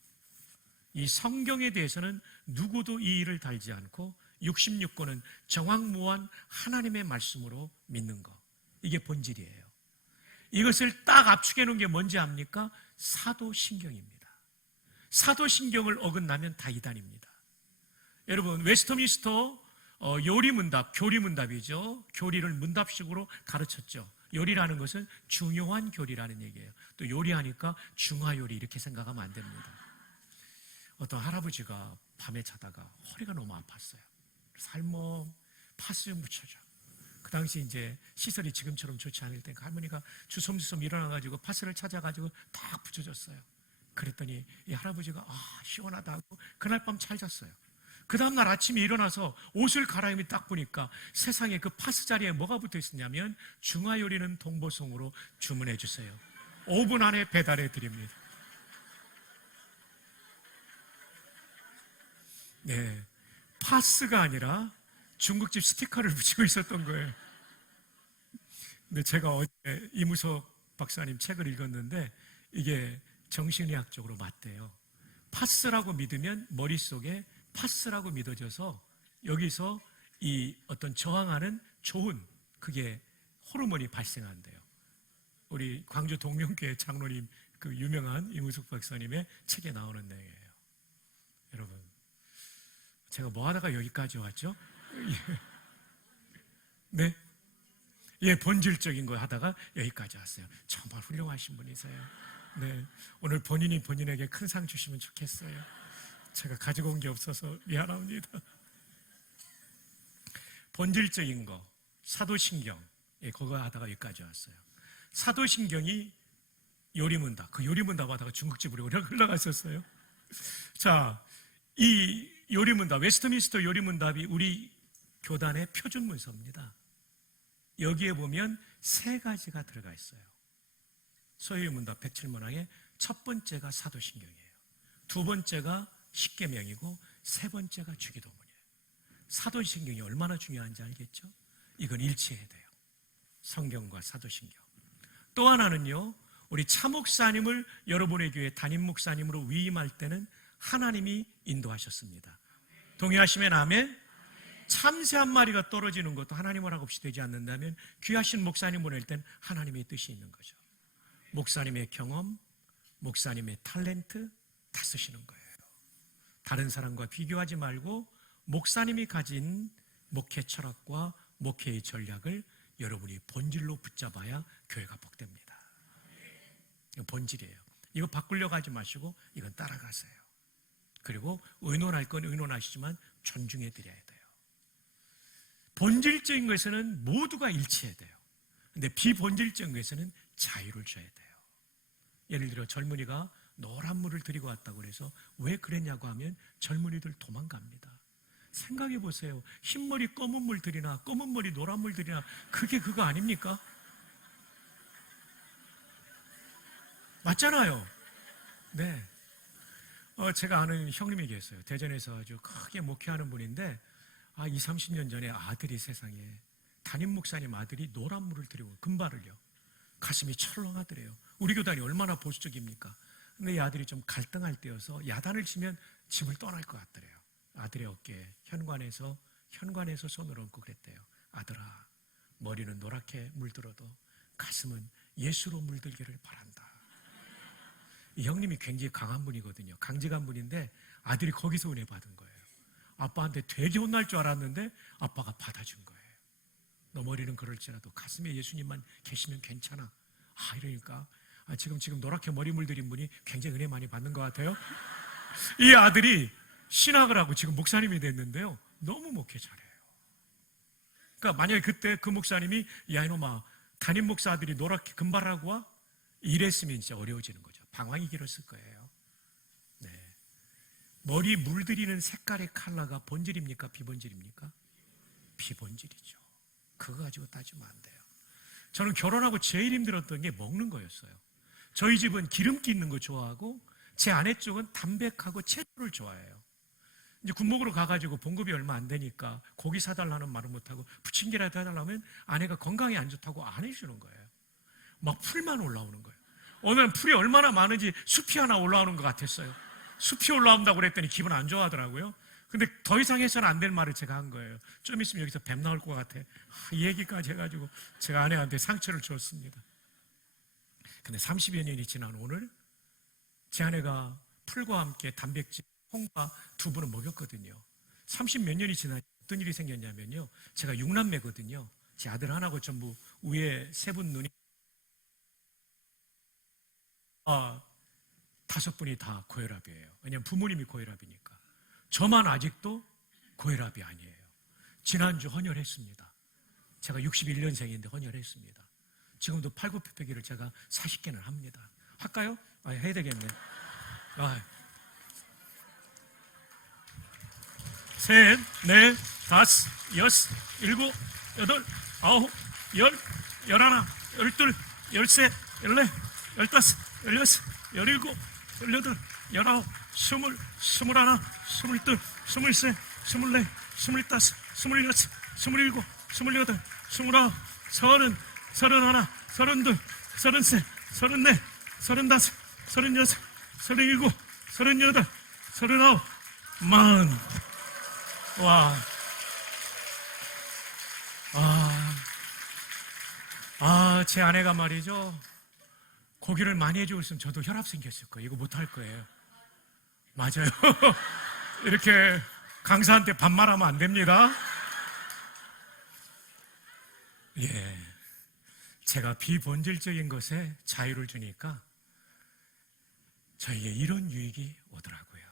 이 성경에 대해서는 누구도 이의를 달지 않고 66권은 정확무한 하나님의 말씀으로 믿는 것, 이게 본질이에요. 이것을 딱 압축해 놓은 게 뭔지 압니까? 사도신경입니다. 사도신경을 어긋나면 다 이단입니다. 여러분, 웨스터민스터 요리문답, 교리문답이죠. 교리를 문답식으로 가르쳤죠. 요리라는 것은 중요한 교리라는 얘기예요. 또 요리하니까 중화요리 이렇게 생각하면 안 됩니다. 어떤 할아버지가 밤에 자다가 허리가 너무 아팠어요. 살몸 파스 좀 묻혀줘. 그 당시 이제 시설이 지금처럼 좋지 않을 때 할머니가 주섬주섬 일어나가지고 파스를 찾아가지고 딱 붙여줬어요. 그랬더니 이 할아버지가 시원하다 하고 그날 밤 잘 잤어요. 그 다음날 아침에 일어나서 옷을 갈아입고 딱 보니까 세상에 그 파스 자리에 뭐가 붙어 있었냐면 중화요리는 동보송으로 주문해 주세요. 5분 안에 배달해 드립니다. 네, 파스가 아니라 중국집 스티커를 붙이고 있었던 거예요. 근데 제가 어제 이무석 박사님 책을 읽었는데 이게 정신의학적으로 맞대요. 파스라고 믿으면 머릿속에 파스라고 믿어져서 여기서 이 어떤 저항하는 좋은 그게 호르몬이 발생한대요. 우리 광주 동명교회 장로님 그 유명한 이무석 박사님의 책에 나오는 내용이에요. 여러분, 제가 뭐 하다가 여기까지 왔죠? 네? 예, 본질적인 거 하다가 여기까지 왔어요. 정말 훌륭하신 분이세요. 네, 오늘 본인이 본인에게 큰 상 주시면 좋겠어요. 제가 가지고 온 게 없어서 미안합니다. 본질적인 거, 사도신경, 예, 그거 하다가 여기까지 왔어요. 사도신경이 요리문답, 그 요리문답 하다가 중국집으로 흘러갔었어요. 자, 이 요리문답, 웨스트민스터 요리문답이 우리 교단의 표준 문서입니다. 여기에 보면 세 가지가 들어가 있어요. 소유문답 107문항의 첫 번째가 사도신경이에요. 두 번째가 십계명이고 세 번째가 주기도문이에요. 사도신경이 얼마나 중요한지 알겠죠? 이건 일치해야 돼요. 성경과 사도신경. 또 하나는요, 우리 차목사님을 여러분의 교회 담임 목사님으로 위임할 때는 하나님이 인도하셨습니다. 동의하시면 아멘? 참새 한 마리가 떨어지는 것도 하나님 허락 없이 되지 않는다면 귀하신 목사님 보낼 땐 하나님의 뜻이 있는 거죠. 목사님의 경험, 목사님의 탤런트 다 쓰시는 거예요. 다른 사람과 비교하지 말고 목사님이 가진 목회 철학과 목회의 전략을 여러분이 본질로 붙잡아야 교회가 복됩니다. 이건 본질이에요. 이거 바꾸려고 하지 마시고 이건 따라가세요. 그리고 의논할 건 의논하시지만 존중해 드려야 돼요. 본질적인 것에는 모두가 일치해야 돼요. 근데 비본질적인 것에는 자유를 줘야 돼요. 예를 들어 젊은이가 노란 물을 들이고 왔다고 그래서 왜 그랬냐고 하면 젊은이들 도망갑니다. 생각해 보세요. 흰머리 검은 물 들이나 검은 머리 노란 물 들이나 그게 그거 아닙니까? 맞잖아요. 네. 제가 아는 형님이 계세요. 대전에서 아주 크게 목회하는 분인데 20, 30년 전에 아들이 세상에 담임 목사님 아들이 노란 물을 들이고 금발을요. 가슴이 철렁하더래요. 우리 교단이 얼마나 보수적입니까? 근데 이 아들이 좀 갈등할 때여서 야단을 치면 집을 떠날 것 같더래요. 아들의 어깨에 현관에서 손을 얹고 그랬대요. 아들아, 머리는 노랗게 물들어도 가슴은 예수로 물들기를 바란다. 이 형님이 굉장히 강한 분이거든요. 강직한 분인데 아들이 거기서 은혜 받은 거예요. 아빠한테 되게 혼날 줄 알았는데 아빠가 받아준 거예요. 너 머리는 그럴지라도 가슴에 예수님만 계시면 괜찮아. 이러니까 지금 노랗게 머리 물들인 분이 굉장히 은혜 많이 받는 것 같아요. 이 아들이 신학을 하고 지금 목사님이 됐는데요. 너무 목회 잘해요. 그러니까 만약에 그때 그 목사님이 야 이놈아 담임 목사 아들이 노랗게 금발하고 와? 이랬으면 진짜 어려워지는 거죠. 방황이 길었을 거예요. 네. 머리 물들이는 색깔의 컬러가 본질입니까? 비본질입니까? 비본질이죠. 그거 가지고 따지면 안 돼요. 저는 결혼하고 제일 힘들었던 게 먹는 거였어요. 저희 집은 기름기 있는 거 좋아하고 제 아내 쪽은 담백하고 채소를 좋아해요. 이제 군목으로 가가지고 봉급이 얼마 안 되니까 고기 사달라는 말은 못하고 부침개라도 해달라면 아내가 건강에 안 좋다고 안 해주는 거예요. 막 풀만 올라오는 거예요. 오늘은 풀이 얼마나 많은지 숲이 하나 올라오는 것 같았어요. 숲이 올라온다고 그랬더니 기분 안 좋아하더라고요. 근데 더 이상 해서는 안 될 말을 제가 한 거예요. 좀 있으면 여기서 뱀 나올 것 같아. 이 얘기까지 해가지고 제가 아내한테 상처를 줬습니다. 근데 30여 년이 지난 오늘 제 아내가 풀과 함께 단백질, 콩과 두부를 먹였거든요. 30몇 년이 지나 어떤 일이 생겼냐면요. 제가 6남매거든요. 제 아들 하나고 전부 위에 세 분 눈이 5분이 다 고혈압이에요. 왜냐하면 부모님이 고혈압이니까. 저만 아직도 고혈압이 아니에요. 지난주 헌혈했습니다. 제가 61년생인데 헌혈했습니다. 지금도 팔굽혀펴기를 제가 40개는 합니다. 할까요? 해야 되겠네. 셋, 넷, 다섯, 여섯, 일곱, 여덟, 아홉, 열, 열하나, 열둘, 열셋, 열넷, 열다섯, 열여섯, 열일곱, 열여덟, 열아홉, 스물, 스물하나, 스물둘, 스물셋, 스물넷, 스물다섯, 스물여섯, 스물일곱, 스물여덟, 스물아홉, 서른, 서른하나, 서른둘, 서른셋, 서른넷, 서른다섯, 서른여섯, 서른일곱, 서른여덟, 서른아홉, 마흔. 와, 제 아내가 말이죠. 고기를 많이 해주고 있으면 저도 혈압 생겼을 거예요. 이거 못할 거예요. 맞아요. 이렇게 강사한테 반말하면 안 됩니다. 예. 제가 비본질적인 것에 자유를 주니까 저에게 이런 유익이 오더라고요.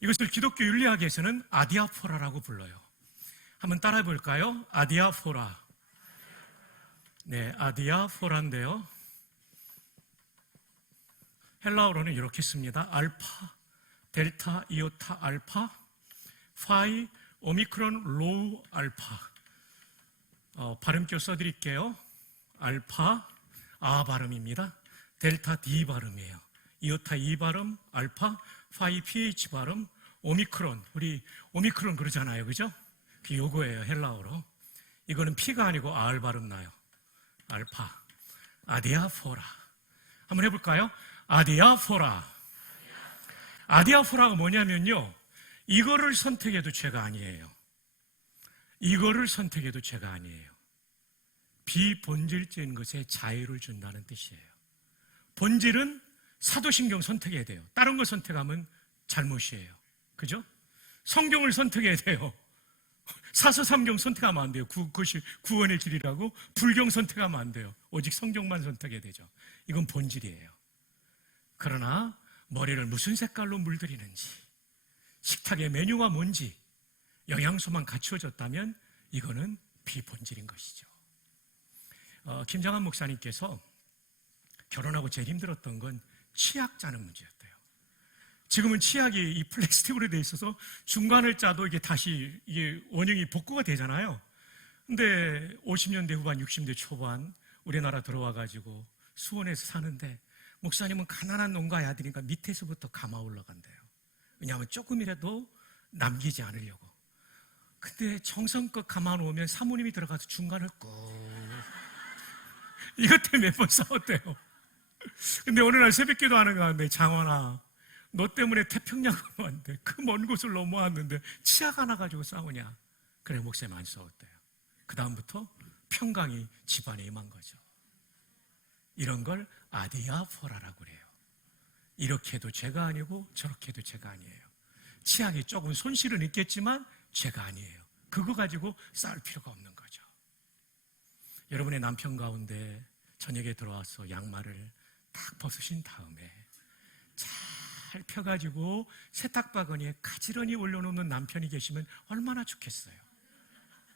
이것을 기독교 윤리학에서는 아디아포라라고 불러요. 한번 따라해 볼까요? 아디아포라. 네, 아디아포라인데요. 헬라어로는 이렇게 씁니다. 알파, 델타, 이오타, 알파, 파이, 오미크론, 로우, 알파. 발음표 써드릴게요. 알파, 아 발음입니다. 델타, D 발음이에요. 이오타, E 발음, 알파, 파이, PH 발음, 오미크론. 우리 오미크론 그러잖아요. 그죠? 그 요거예요. 헬라어로. 이거는 P가 아니고 R 발음 나요. 알파, 아디아포라. 한번 해볼까요? 아디아포라. 아디아포라가 뭐냐면요. 이거를 선택해도 죄가 아니에요. 이거를 선택해도 죄가 아니에요. 비본질적인 것에 자유를 준다는 뜻이에요. 본질은 사도신경 선택해야 돼요. 다른 걸 선택하면 잘못이에요. 그죠? 성경을 선택해야 돼요. 사서삼경 선택하면 안 돼요. 그것이 구원의 길이라고. 불경 선택하면 안 돼요. 오직 성경만 선택해야 되죠. 이건 본질이에요. 그러나 머리를 무슨 색깔로 물들이는지, 식탁의 메뉴가 뭔지, 영양소만 갖추어졌다면 이거는 비본질인 것이죠. 김장한 목사님께서 결혼하고 제일 힘들었던 건 치약 짜는 문제였대요. 지금은 치약이 이 플라스틱으로 되어 있어서 중간을 짜도 이게 다시 이게 원형이 복구가 되잖아요. 근데 50년대 후반, 60년대 초반 우리나라 들어와가지고 수원에서 사는데 목사님은 가난한 농가의 아들이니까 밑에서부터 감아 올라간대요. 왜냐하면 조금이라도 남기지 않으려고. 근데 정성껏 감아 놓으면 사모님이 들어가서 중간을 꾹. 이것 때문에 몇 번 싸웠대요. 근데 어느 날 새벽기도 하는 가운데 장원아, 너 때문에 태평양 왔는데 그 먼 곳을 넘어왔는데 치약 하나 가지고 싸우냐. 그래 목사님 안 싸웠대요. 그 다음부터 평강이 집안에 임한 거죠. 이런 걸 아디아포라라고 그래요. 이렇게 해도 죄가 아니고 저렇게 해도 죄가 아니에요. 치약이 조금 손실은 있겠지만 죄가 아니에요. 그거 가지고 싸울 필요가 없는 거죠. 여러분의 남편 가운데 저녁에 들어와서 양말을 딱 벗으신 다음에 잘 펴가지고 세탁바구니에 가지런히 올려놓는 남편이 계시면 얼마나 좋겠어요.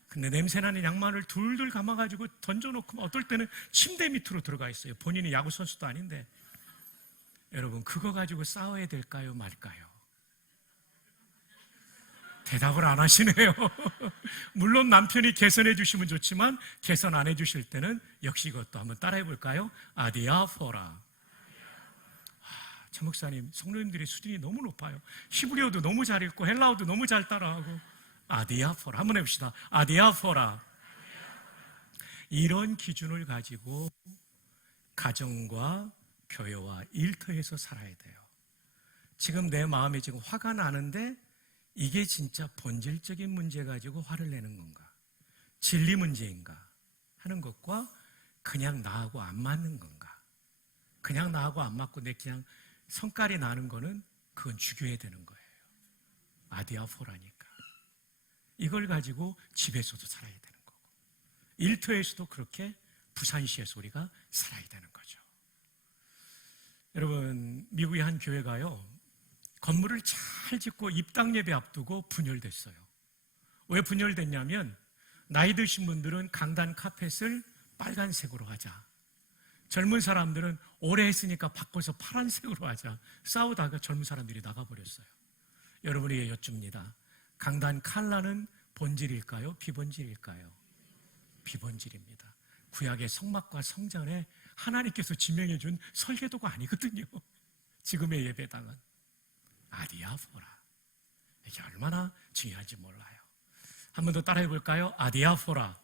근데 냄새나는 양말을 둘둘 감아가지고 던져놓고 어떨 때는 침대 밑으로 들어가 있어요. 본인이 야구선수도 아닌데. 여러분 그거 가지고 싸워야 될까요 말까요? 대답을 안 하시네요. 물론 남편이 개선해 주시면 좋지만 개선 안 해주실 때는 역시 이것도 한번 따라해 볼까요? 아디아포라. 차 목사님, 성도님들의 수준이 너무 높아요. 히브리어도 너무 잘 읽고 헬라어도 너무 잘 따라하고. 아디아포라 한번 해봅시다. 아디아포라. 이런 기준을 가지고 가정과 교회와 일터에서 살아야 돼요. 지금 내 마음에 지금 화가 나는데 이게 진짜 본질적인 문제 가지고 화를 내는 건가? 진리 문제인가? 하는 것과 그냥 나하고 안 맞는 건가? 그냥 나하고 안 맞고 내 그냥 성깔이 나는 거는 그건 죽여야 되는 거예요. 아디아포라니까. 이걸 가지고 집에서도 살아야 되는 거고 일터에서도 그렇게 부산시에서 우리가 살아야 되는 거죠. 여러분, 미국의 한 교회가요 건물을 잘 짓고 입당 예배 앞두고 분열됐어요. 왜 분열됐냐면 나이 드신 분들은 강단 카펫을 빨간색으로 하자, 젊은 사람들은 오래 했으니까 바꿔서 파란색으로 하자, 싸우다가 젊은 사람들이 나가버렸어요. 여러분에게 여쭙니다. 강단 컬러는 본질일까요? 비본질일까요? 비본질입니다. 구약의 성막과 성전에 하나님께서 지명해 준 설계도가 아니거든요. 지금의 예배당은 아디아포라. 이게 얼마나 중요한지 몰라요. 한 번 더 따라해 볼까요? 아디아포라.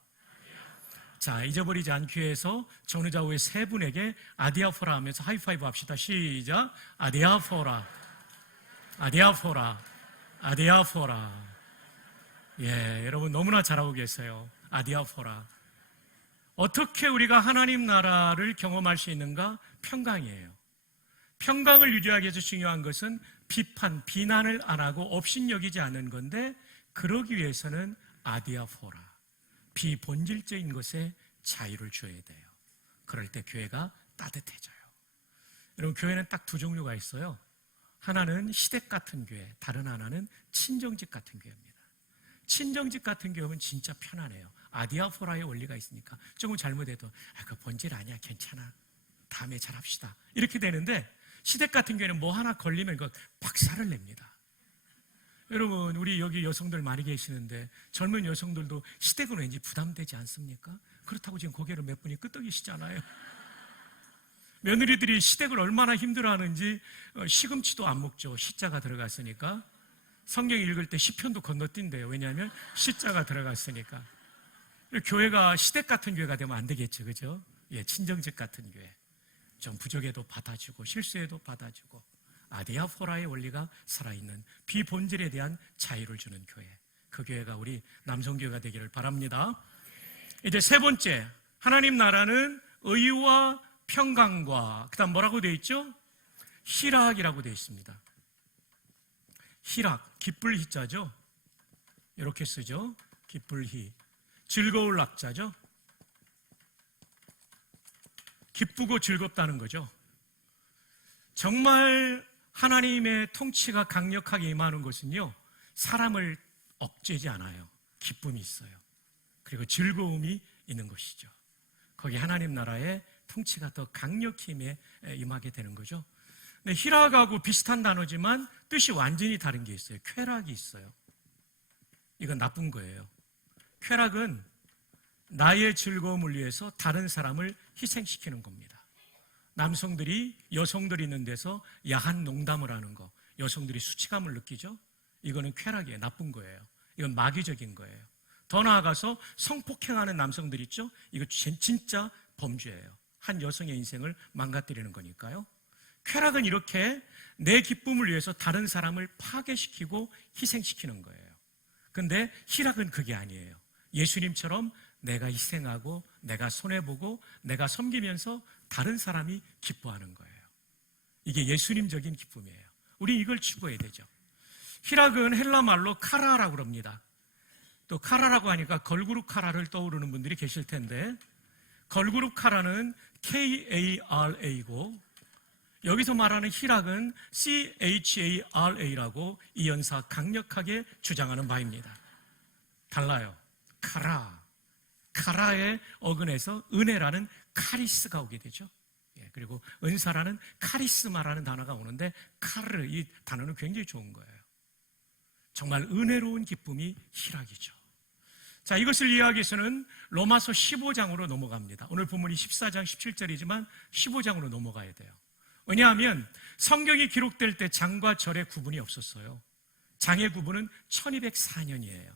자, 잊어버리지 않기 위해서 전후좌우의 세 분에게 아디아포라 하면서 하이파이브 합시다. 시작. 아디아포라. 아디아포라. 아디아포라. 예, 여러분 너무나 잘하고 계세요. 아디아포라. 어떻게 우리가 하나님 나라를 경험할 수 있는가? 평강이에요. 평강을 유지하기 위해서 중요한 것은 비판, 비난을 안 하고 업신여기지 않는 건데, 그러기 위해서는 아디아포라, 비본질적인 것에 자유를 줘야 돼요. 그럴 때 교회가 따뜻해져요. 여러분, 교회는 딱 두 종류가 있어요. 하나는 시댁 같은 교회, 다른 하나는 친정집 같은 교회입니다. 친정집 같은 교회는 진짜 편안해요. 아디아포라의 원리가 있으니까 조금 잘못해도 그 본질 아니야, 괜찮아, 다음에 잘합시다, 이렇게 되는데, 시댁 같은 경우에는 뭐 하나 걸리면 그 박살을 냅니다. 여러분, 우리 여기 여성들 많이 계시는데 젊은 여성들도 시댁은 왠지 부담되지 않습니까? 그렇다고 지금 고개를 몇 분이 끄덕이시잖아요. 며느리들이 시댁을 얼마나 힘들어하는지 시금치도 안 먹죠. 시자가 들어갔으니까. 성경 읽을 때 시편도 건너뛴대요. 왜냐하면 시자가 들어갔으니까. 교회가 시댁 같은 교회가 되면 안 되겠죠, 그죠? 예, 친정집 같은 교회. 좀 부족해도 받아주고 실수해도 받아주고, 아디아포라의 원리가 살아있는 비본질에 대한 자유를 주는 교회, 그 교회가 우리 남성교회가 되기를 바랍니다. 이제 세 번째, 하나님 나라는 의와 평강과, 그 다음 뭐라고 되어 있죠? 희락이라고 되어 있습니다. 희락, 기쁠 희자죠. 이렇게 쓰죠. 기쁠 희, 즐거울 낙자죠. 기쁘고 즐겁다는 거죠. 정말 하나님의 통치가 강력하게 임하는 것은요, 사람을 억제하지 않아요. 기쁨이 있어요. 그리고 즐거움이 있는 것이죠. 거기 하나님 나라의 통치가 더 강력히 임하게 되는 거죠. 근데 희락하고 비슷한 단어지만 뜻이 완전히 다른 게 있어요. 쾌락이 있어요. 이건 나쁜 거예요. 쾌락은 나의 즐거움을 위해서 다른 사람을 희생시키는 겁니다. 남성들이 여성들이 있는 데서 야한 농담을 하는 거, 여성들이 수치감을 느끼죠? 이거는 쾌락이에요. 나쁜 거예요. 이건 마귀적인 거예요. 더 나아가서 성폭행하는 남성들 있죠? 이거 진짜 범죄예요. 한 여성의 인생을 망가뜨리는 거니까요. 쾌락은 이렇게 내 기쁨을 위해서 다른 사람을 파괴시키고 희생시키는 거예요. 근데 희락은 그게 아니에요. 예수님처럼 내가 희생하고 내가 손해보고 내가 섬기면서 다른 사람이 기뻐하는 거예요. 이게 예수님적인 기쁨이에요. 우리 이걸 추구해야 되죠. 희락은 헬라 말로 카라라고 그럽니다. 또 카라라고 하니까 걸그룹 카라를 떠오르는 분들이 계실 텐데, 걸그룹 카라는 K-A-R-A고 여기서 말하는 희락은 C-H-A-R-A라고 이 연사 강력하게 주장하는 바입니다. 달라요. 카라의 어근에서 은혜라는 카리스가 오게 되죠. 그리고 은사라는 카리스마라는 단어가 오는데, 카르, 이 단어는 굉장히 좋은 거예요. 정말 은혜로운 기쁨이 희락이죠. 자, 이것을 이해하기 위해서는 로마서 15장으로 넘어갑니다. 오늘 본문이 14장 17절이지만 15장으로 넘어가야 돼요. 왜냐하면 성경이 기록될 때 장과 절의 구분이 없었어요. 장의 구분은 1204년이에요.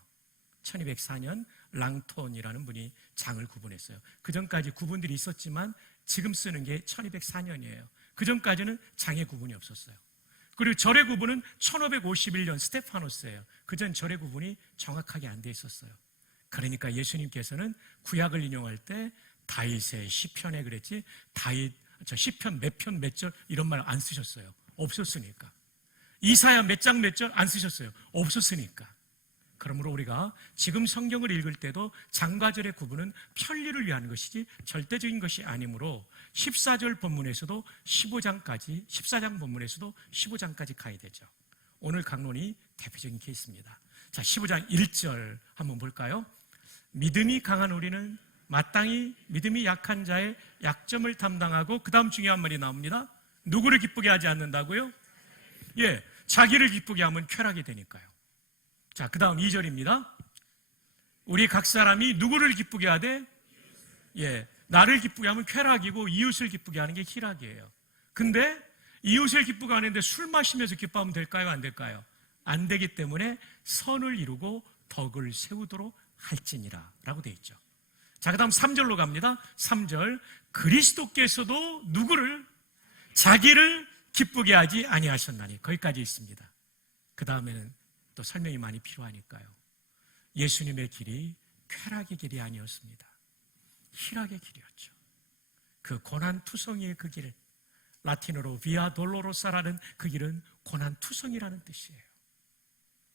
1204년 랑톤이라는 분이 장을 구분했어요. 그 전까지 구분들이 있었지만 지금 쓰는 게 1204년이에요. 그 전까지는 장의 구분이 없었어요. 그리고 절의 구분은 1551년 스테파노스예요. 그 전 절의 구분이 정확하게 안 돼 있었어요. 그러니까 예수님께서는 구약을 인용할 때 다윗의 시편에 그랬지, 다윗 시편 몇 편 몇 절 이런 말 안 쓰셨어요. 없었으니까. 이사야 몇 장 몇 절 안 쓰셨어요. 없었으니까. 그러므로 우리가 지금 성경을 읽을 때도 장과 절의 구분은 편리를 위한 것이지 절대적인 것이 아니므로 14절 본문에서도 15장까지, 14장 본문에서도 15장까지 가야 되죠. 오늘 강론이 대표적인 케이스입니다. 자, 15장 1절 한번 볼까요? 믿음이 강한 우리는 마땅히 믿음이 약한 자의 약점을 담당하고, 그 다음 중요한 말이 나옵니다. 누구를 기쁘게 하지 않는다고요? 예, 자기를 기쁘게 하면 쾌락이 되니까요. 자, 그 다음 2절입니다. 우리 각 사람이 누구를 기쁘게 하되? 예, 나를 기쁘게 하면 쾌락이고 이웃을 기쁘게 하는 게 희락이에요. 근데 이웃을 기쁘게 하는데 술 마시면서 기뻐하면 될까요? 안 될까요? 안 되기 때문에 선을 이루고 덕을 세우도록 할지니라 라고 되어 있죠. 자, 그 다음 3절로 갑니다. 3절, 그리스도께서도 누구를? 자기를 기쁘게 하지 아니하셨나니. 거기까지 있습니다. 그 다음에는 또 설명이 많이 필요하니까요. 예수님의 길이 쾌락의 길이 아니었습니다. 희락의 길이었죠. 그 고난투성이의 그 길, 라틴어로 비아 돌로로사라는 그 길은 고난투성이라는 뜻이에요.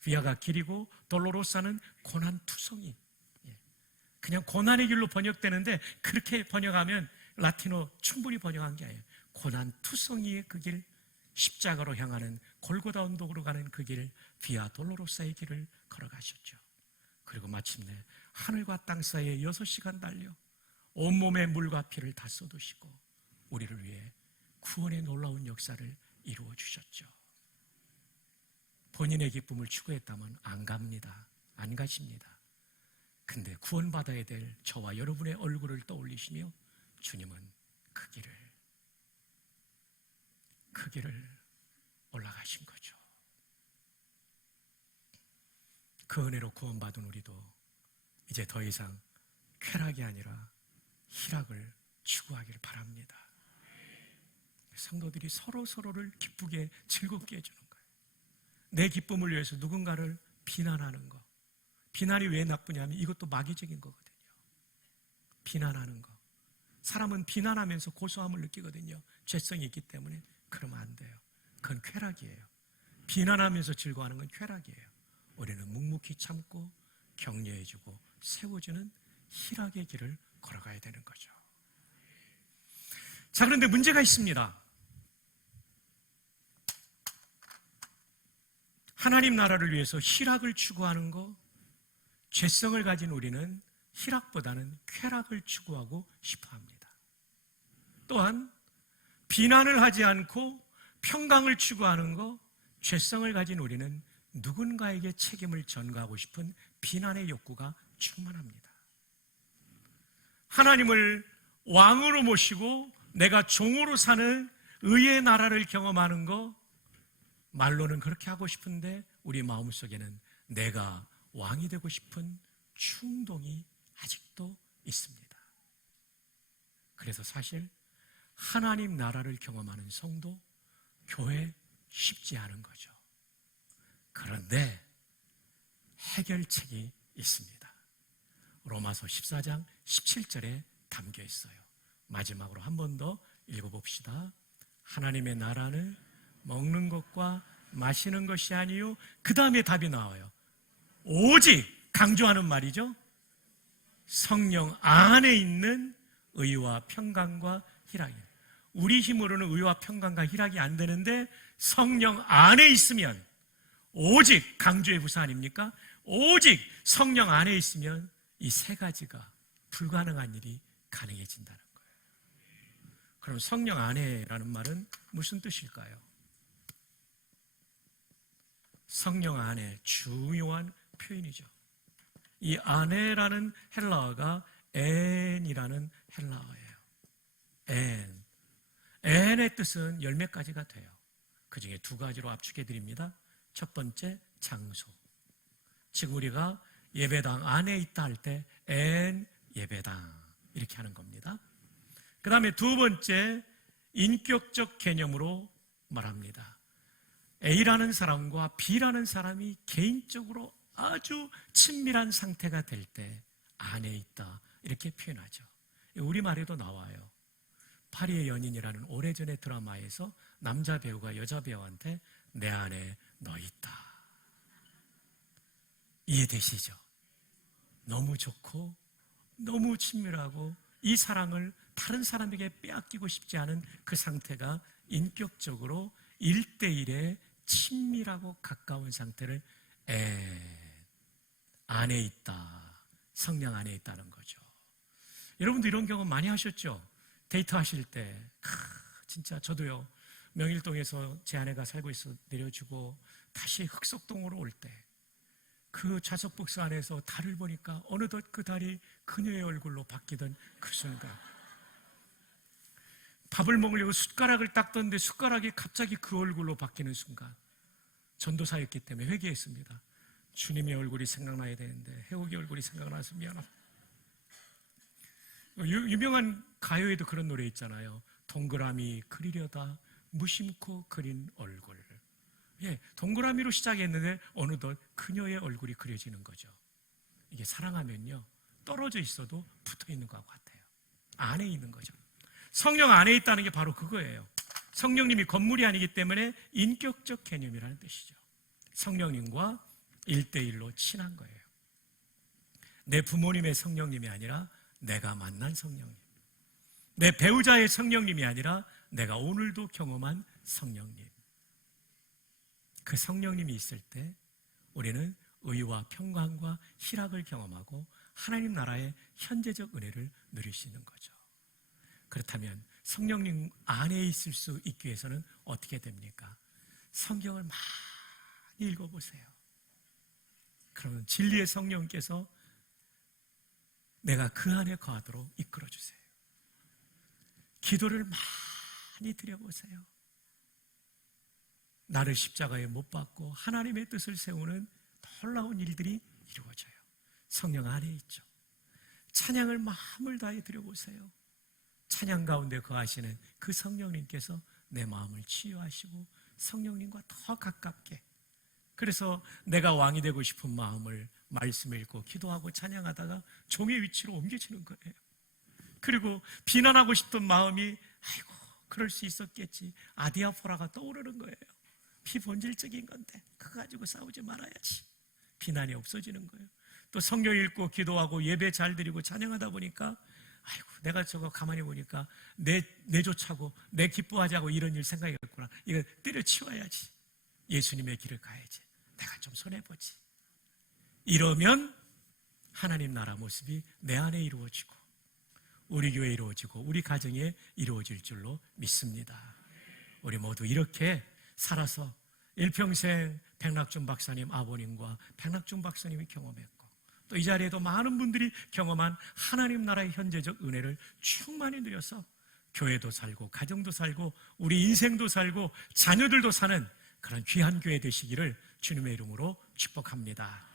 비아가 길이고 돌로로사는 고난투성이. 그냥 고난의 길로 번역되는데 그렇게 번역하면 라틴어 충분히 번역한 게 아니에요. 고난투성이의 그 길, 십자가로 향하는 골고다 언덕으로 가는 그 길, 비아 돌로로사의 길을 걸어가셨죠. 그리고 마침내 하늘과 땅 사이에 6시간 달려 온몸에 물과 피를 다 쏟으시고 우리를 위해 구원의 놀라운 역사를 이루어 주셨죠. 본인의 기쁨을 추구했다면 안 갑니다. 안 가십니다. 근데 구원받아야 될 저와 여러분의 얼굴을 떠올리시며 주님은 그 길을 올라가신 거죠. 그 은혜로 구원받은 우리도 이제 더 이상 쾌락이 아니라 희락을 추구하기를 바랍니다. 성도들이 서로를 기쁘게 즐겁게 해주는 거예요. 내 기쁨을 위해서 누군가를 비난하는 거. 비난이 왜 나쁘냐면 이것도 마귀적인 거거든요. 비난하는 거. 사람은 비난하면서 고소함을 느끼거든요. 죄성이 있기 때문에. 그러면 안 돼요. 그건 쾌락이에요. 비난하면서 즐거워하는 건 쾌락이에요. 우리는 묵묵히 참고 격려해주고 세워주는 희락의 길을 걸어가야 되는 거죠. 자, 그런데 문제가 있습니다. 하나님 나라를 위해서 희락을 추구하는 거, 죄성을 가진 우리는 희락보다는 쾌락을 추구하고 싶어합니다. 또한 비난을 하지 않고 평강을 추구하는 거, 죄성을 가진 우리는 누군가에게 책임을 전가하고 싶은 비난의 욕구가 충만합니다. 하나님을 왕으로 모시고 내가 종으로 사는 의의 나라를 경험하는 거, 말로는 그렇게 하고 싶은데 우리 마음속에는 내가 왕이 되고 싶은 충동이 아직도 있습니다. 그래서 사실 하나님 나라를 경험하는 성도, 교회 쉽지 않은 거죠. 그런데 해결책이 있습니다. 로마서 14장 17절에 담겨 있어요. 마지막으로 한 번 더 읽어봅시다. 하나님의 나라는 먹는 것과 마시는 것이 아니요. 그 다음에 답이 나와요. 오직, 강조하는 말이죠. 성령 안에 있는 의와 평강과 희락이. 우리 힘으로는 의와 평강과 희락이 안 되는데 성령 안에 있으면, 오직, 강조의 부사 아닙니까? 오직 성령 안에 있으면 이 세 가지가 불가능한 일이 가능해진다는 거예요. 그럼 성령 안에라는 말은 무슨 뜻일까요? 성령 안에 중요한 표현이죠. 이 아내라는 헬라어가 엔이라는 헬라어예요. 엔. 엔의 뜻은 열 몇 가지가 돼요. 그 중에 두 가지로 압축해 드립니다. 첫 번째, 장소. 지금 우리가 예배당 안에 있다 할 때 엔 예배당 이렇게 하는 겁니다. 그 다음에 두 번째, 인격적 개념으로 말합니다. A라는 사람과 B라는 사람이 개인적으로 아주 친밀한 상태가 될 때 안에 있다 이렇게 표현하죠. 우리말에도 나와요. 파리의 연인이라는 오래전의 드라마에서 남자 배우가 여자 배우한테 내 안에 너 있다. 이해되시죠? 너무 좋고 너무 친밀하고 이 사랑을 다른 사람에게 빼앗기고 싶지 않은 그 상태가 인격적으로 1대1의 친밀하고 가까운 상태를 안에 있다. 성령 안에 있다는 거죠. 여러분도 이런 경험 많이 하셨죠? 데이트 하실 때 진짜 저도요. 명일동에서 제 아내가 살고 있어 내려주고 다시 흑석동으로 올 때 그 좌석복수 안에서 달을 보니까 어느덧 그 달이 그녀의 얼굴로 바뀌던 그 순간, 밥을 먹으려고 숟가락을 닦던데 숟가락이 갑자기 그 얼굴로 바뀌는 순간, 전도사였기 때문에 회개했습니다. 주님의 얼굴이 생각나야 되는데 해옥의 얼굴이 생각나서 미안합니다. 유명한 가요에도 그런 노래 있잖아요. 동그라미 그리려다 무심코 그린 얼굴. 예, 동그라미로 시작했는데 어느덧 그녀의 얼굴이 그려지는 거죠. 이게 사랑하면요, 떨어져 있어도 붙어 있는 것 같아요. 안에 있는 거죠. 성령 안에 있다는 게 바로 그거예요. 성령님이 건물이 아니기 때문에 인격적 개념이라는 뜻이죠. 성령님과 1대1로 친한 거예요. 내 부모님의 성령님이 아니라 내가 만난 성령님, 내 배우자의 성령님이 아니라 내가 오늘도 경험한 성령님. 그 성령님이 있을 때 우리는 의와 평강과 희락을 경험하고 하나님 나라의 현재적 은혜를 누릴 수 있는 거죠. 그렇다면 성령님 안에 있을 수 있기 위해서는 어떻게 됩니까? 성경을 많이 읽어보세요. 그러면 진리의 성령께서 내가 그 안에 거하도록 이끌어주세요. 기도를 많이 드려보세요. 나를 십자가에 못 박고 하나님의 뜻을 세우는 놀라운 일들이 이루어져요. 성령 안에 있죠. 찬양을 마음을 다해 드려보세요. 찬양 가운데 거하시는 그 성령님께서 내 마음을 치유하시고 성령님과 더 가깝게, 그래서 내가 왕이 되고 싶은 마음을 말씀 읽고 기도하고 찬양하다가 종의 위치로 옮겨지는 거예요. 그리고 비난하고 싶던 마음이 아이고 그럴 수 있었겠지, 아디아포라가 떠오르는 거예요. 비본질적인 건데 그거 가지고 싸우지 말아야지. 비난이 없어지는 거예요. 또 성경 읽고 기도하고 예배 잘 드리고 찬양하다 보니까 아이고 내가 저거 가만히 보니까 내조차고 내 기뻐하자고 이런 일 생각했구나. 이거 때려치워야지. 예수님의 길을 가야지. 내가 좀 손해보지. 이러면 하나님 나라 모습이 내 안에 이루어지고 우리 교회에 이루어지고 우리 가정에 이루어질 줄로 믿습니다. 우리 모두 이렇게 살아서 일평생 백낙준 박사님 아버님과 백낙준 박사님이 경험했고 또 이 자리에도 많은 분들이 경험한 하나님 나라의 현재적 은혜를 충만히 누려서 교회도 살고 가정도 살고 우리 인생도 살고 자녀들도 사는 그런 귀한 교회 되시기를 주님의 이름으로 축복합니다.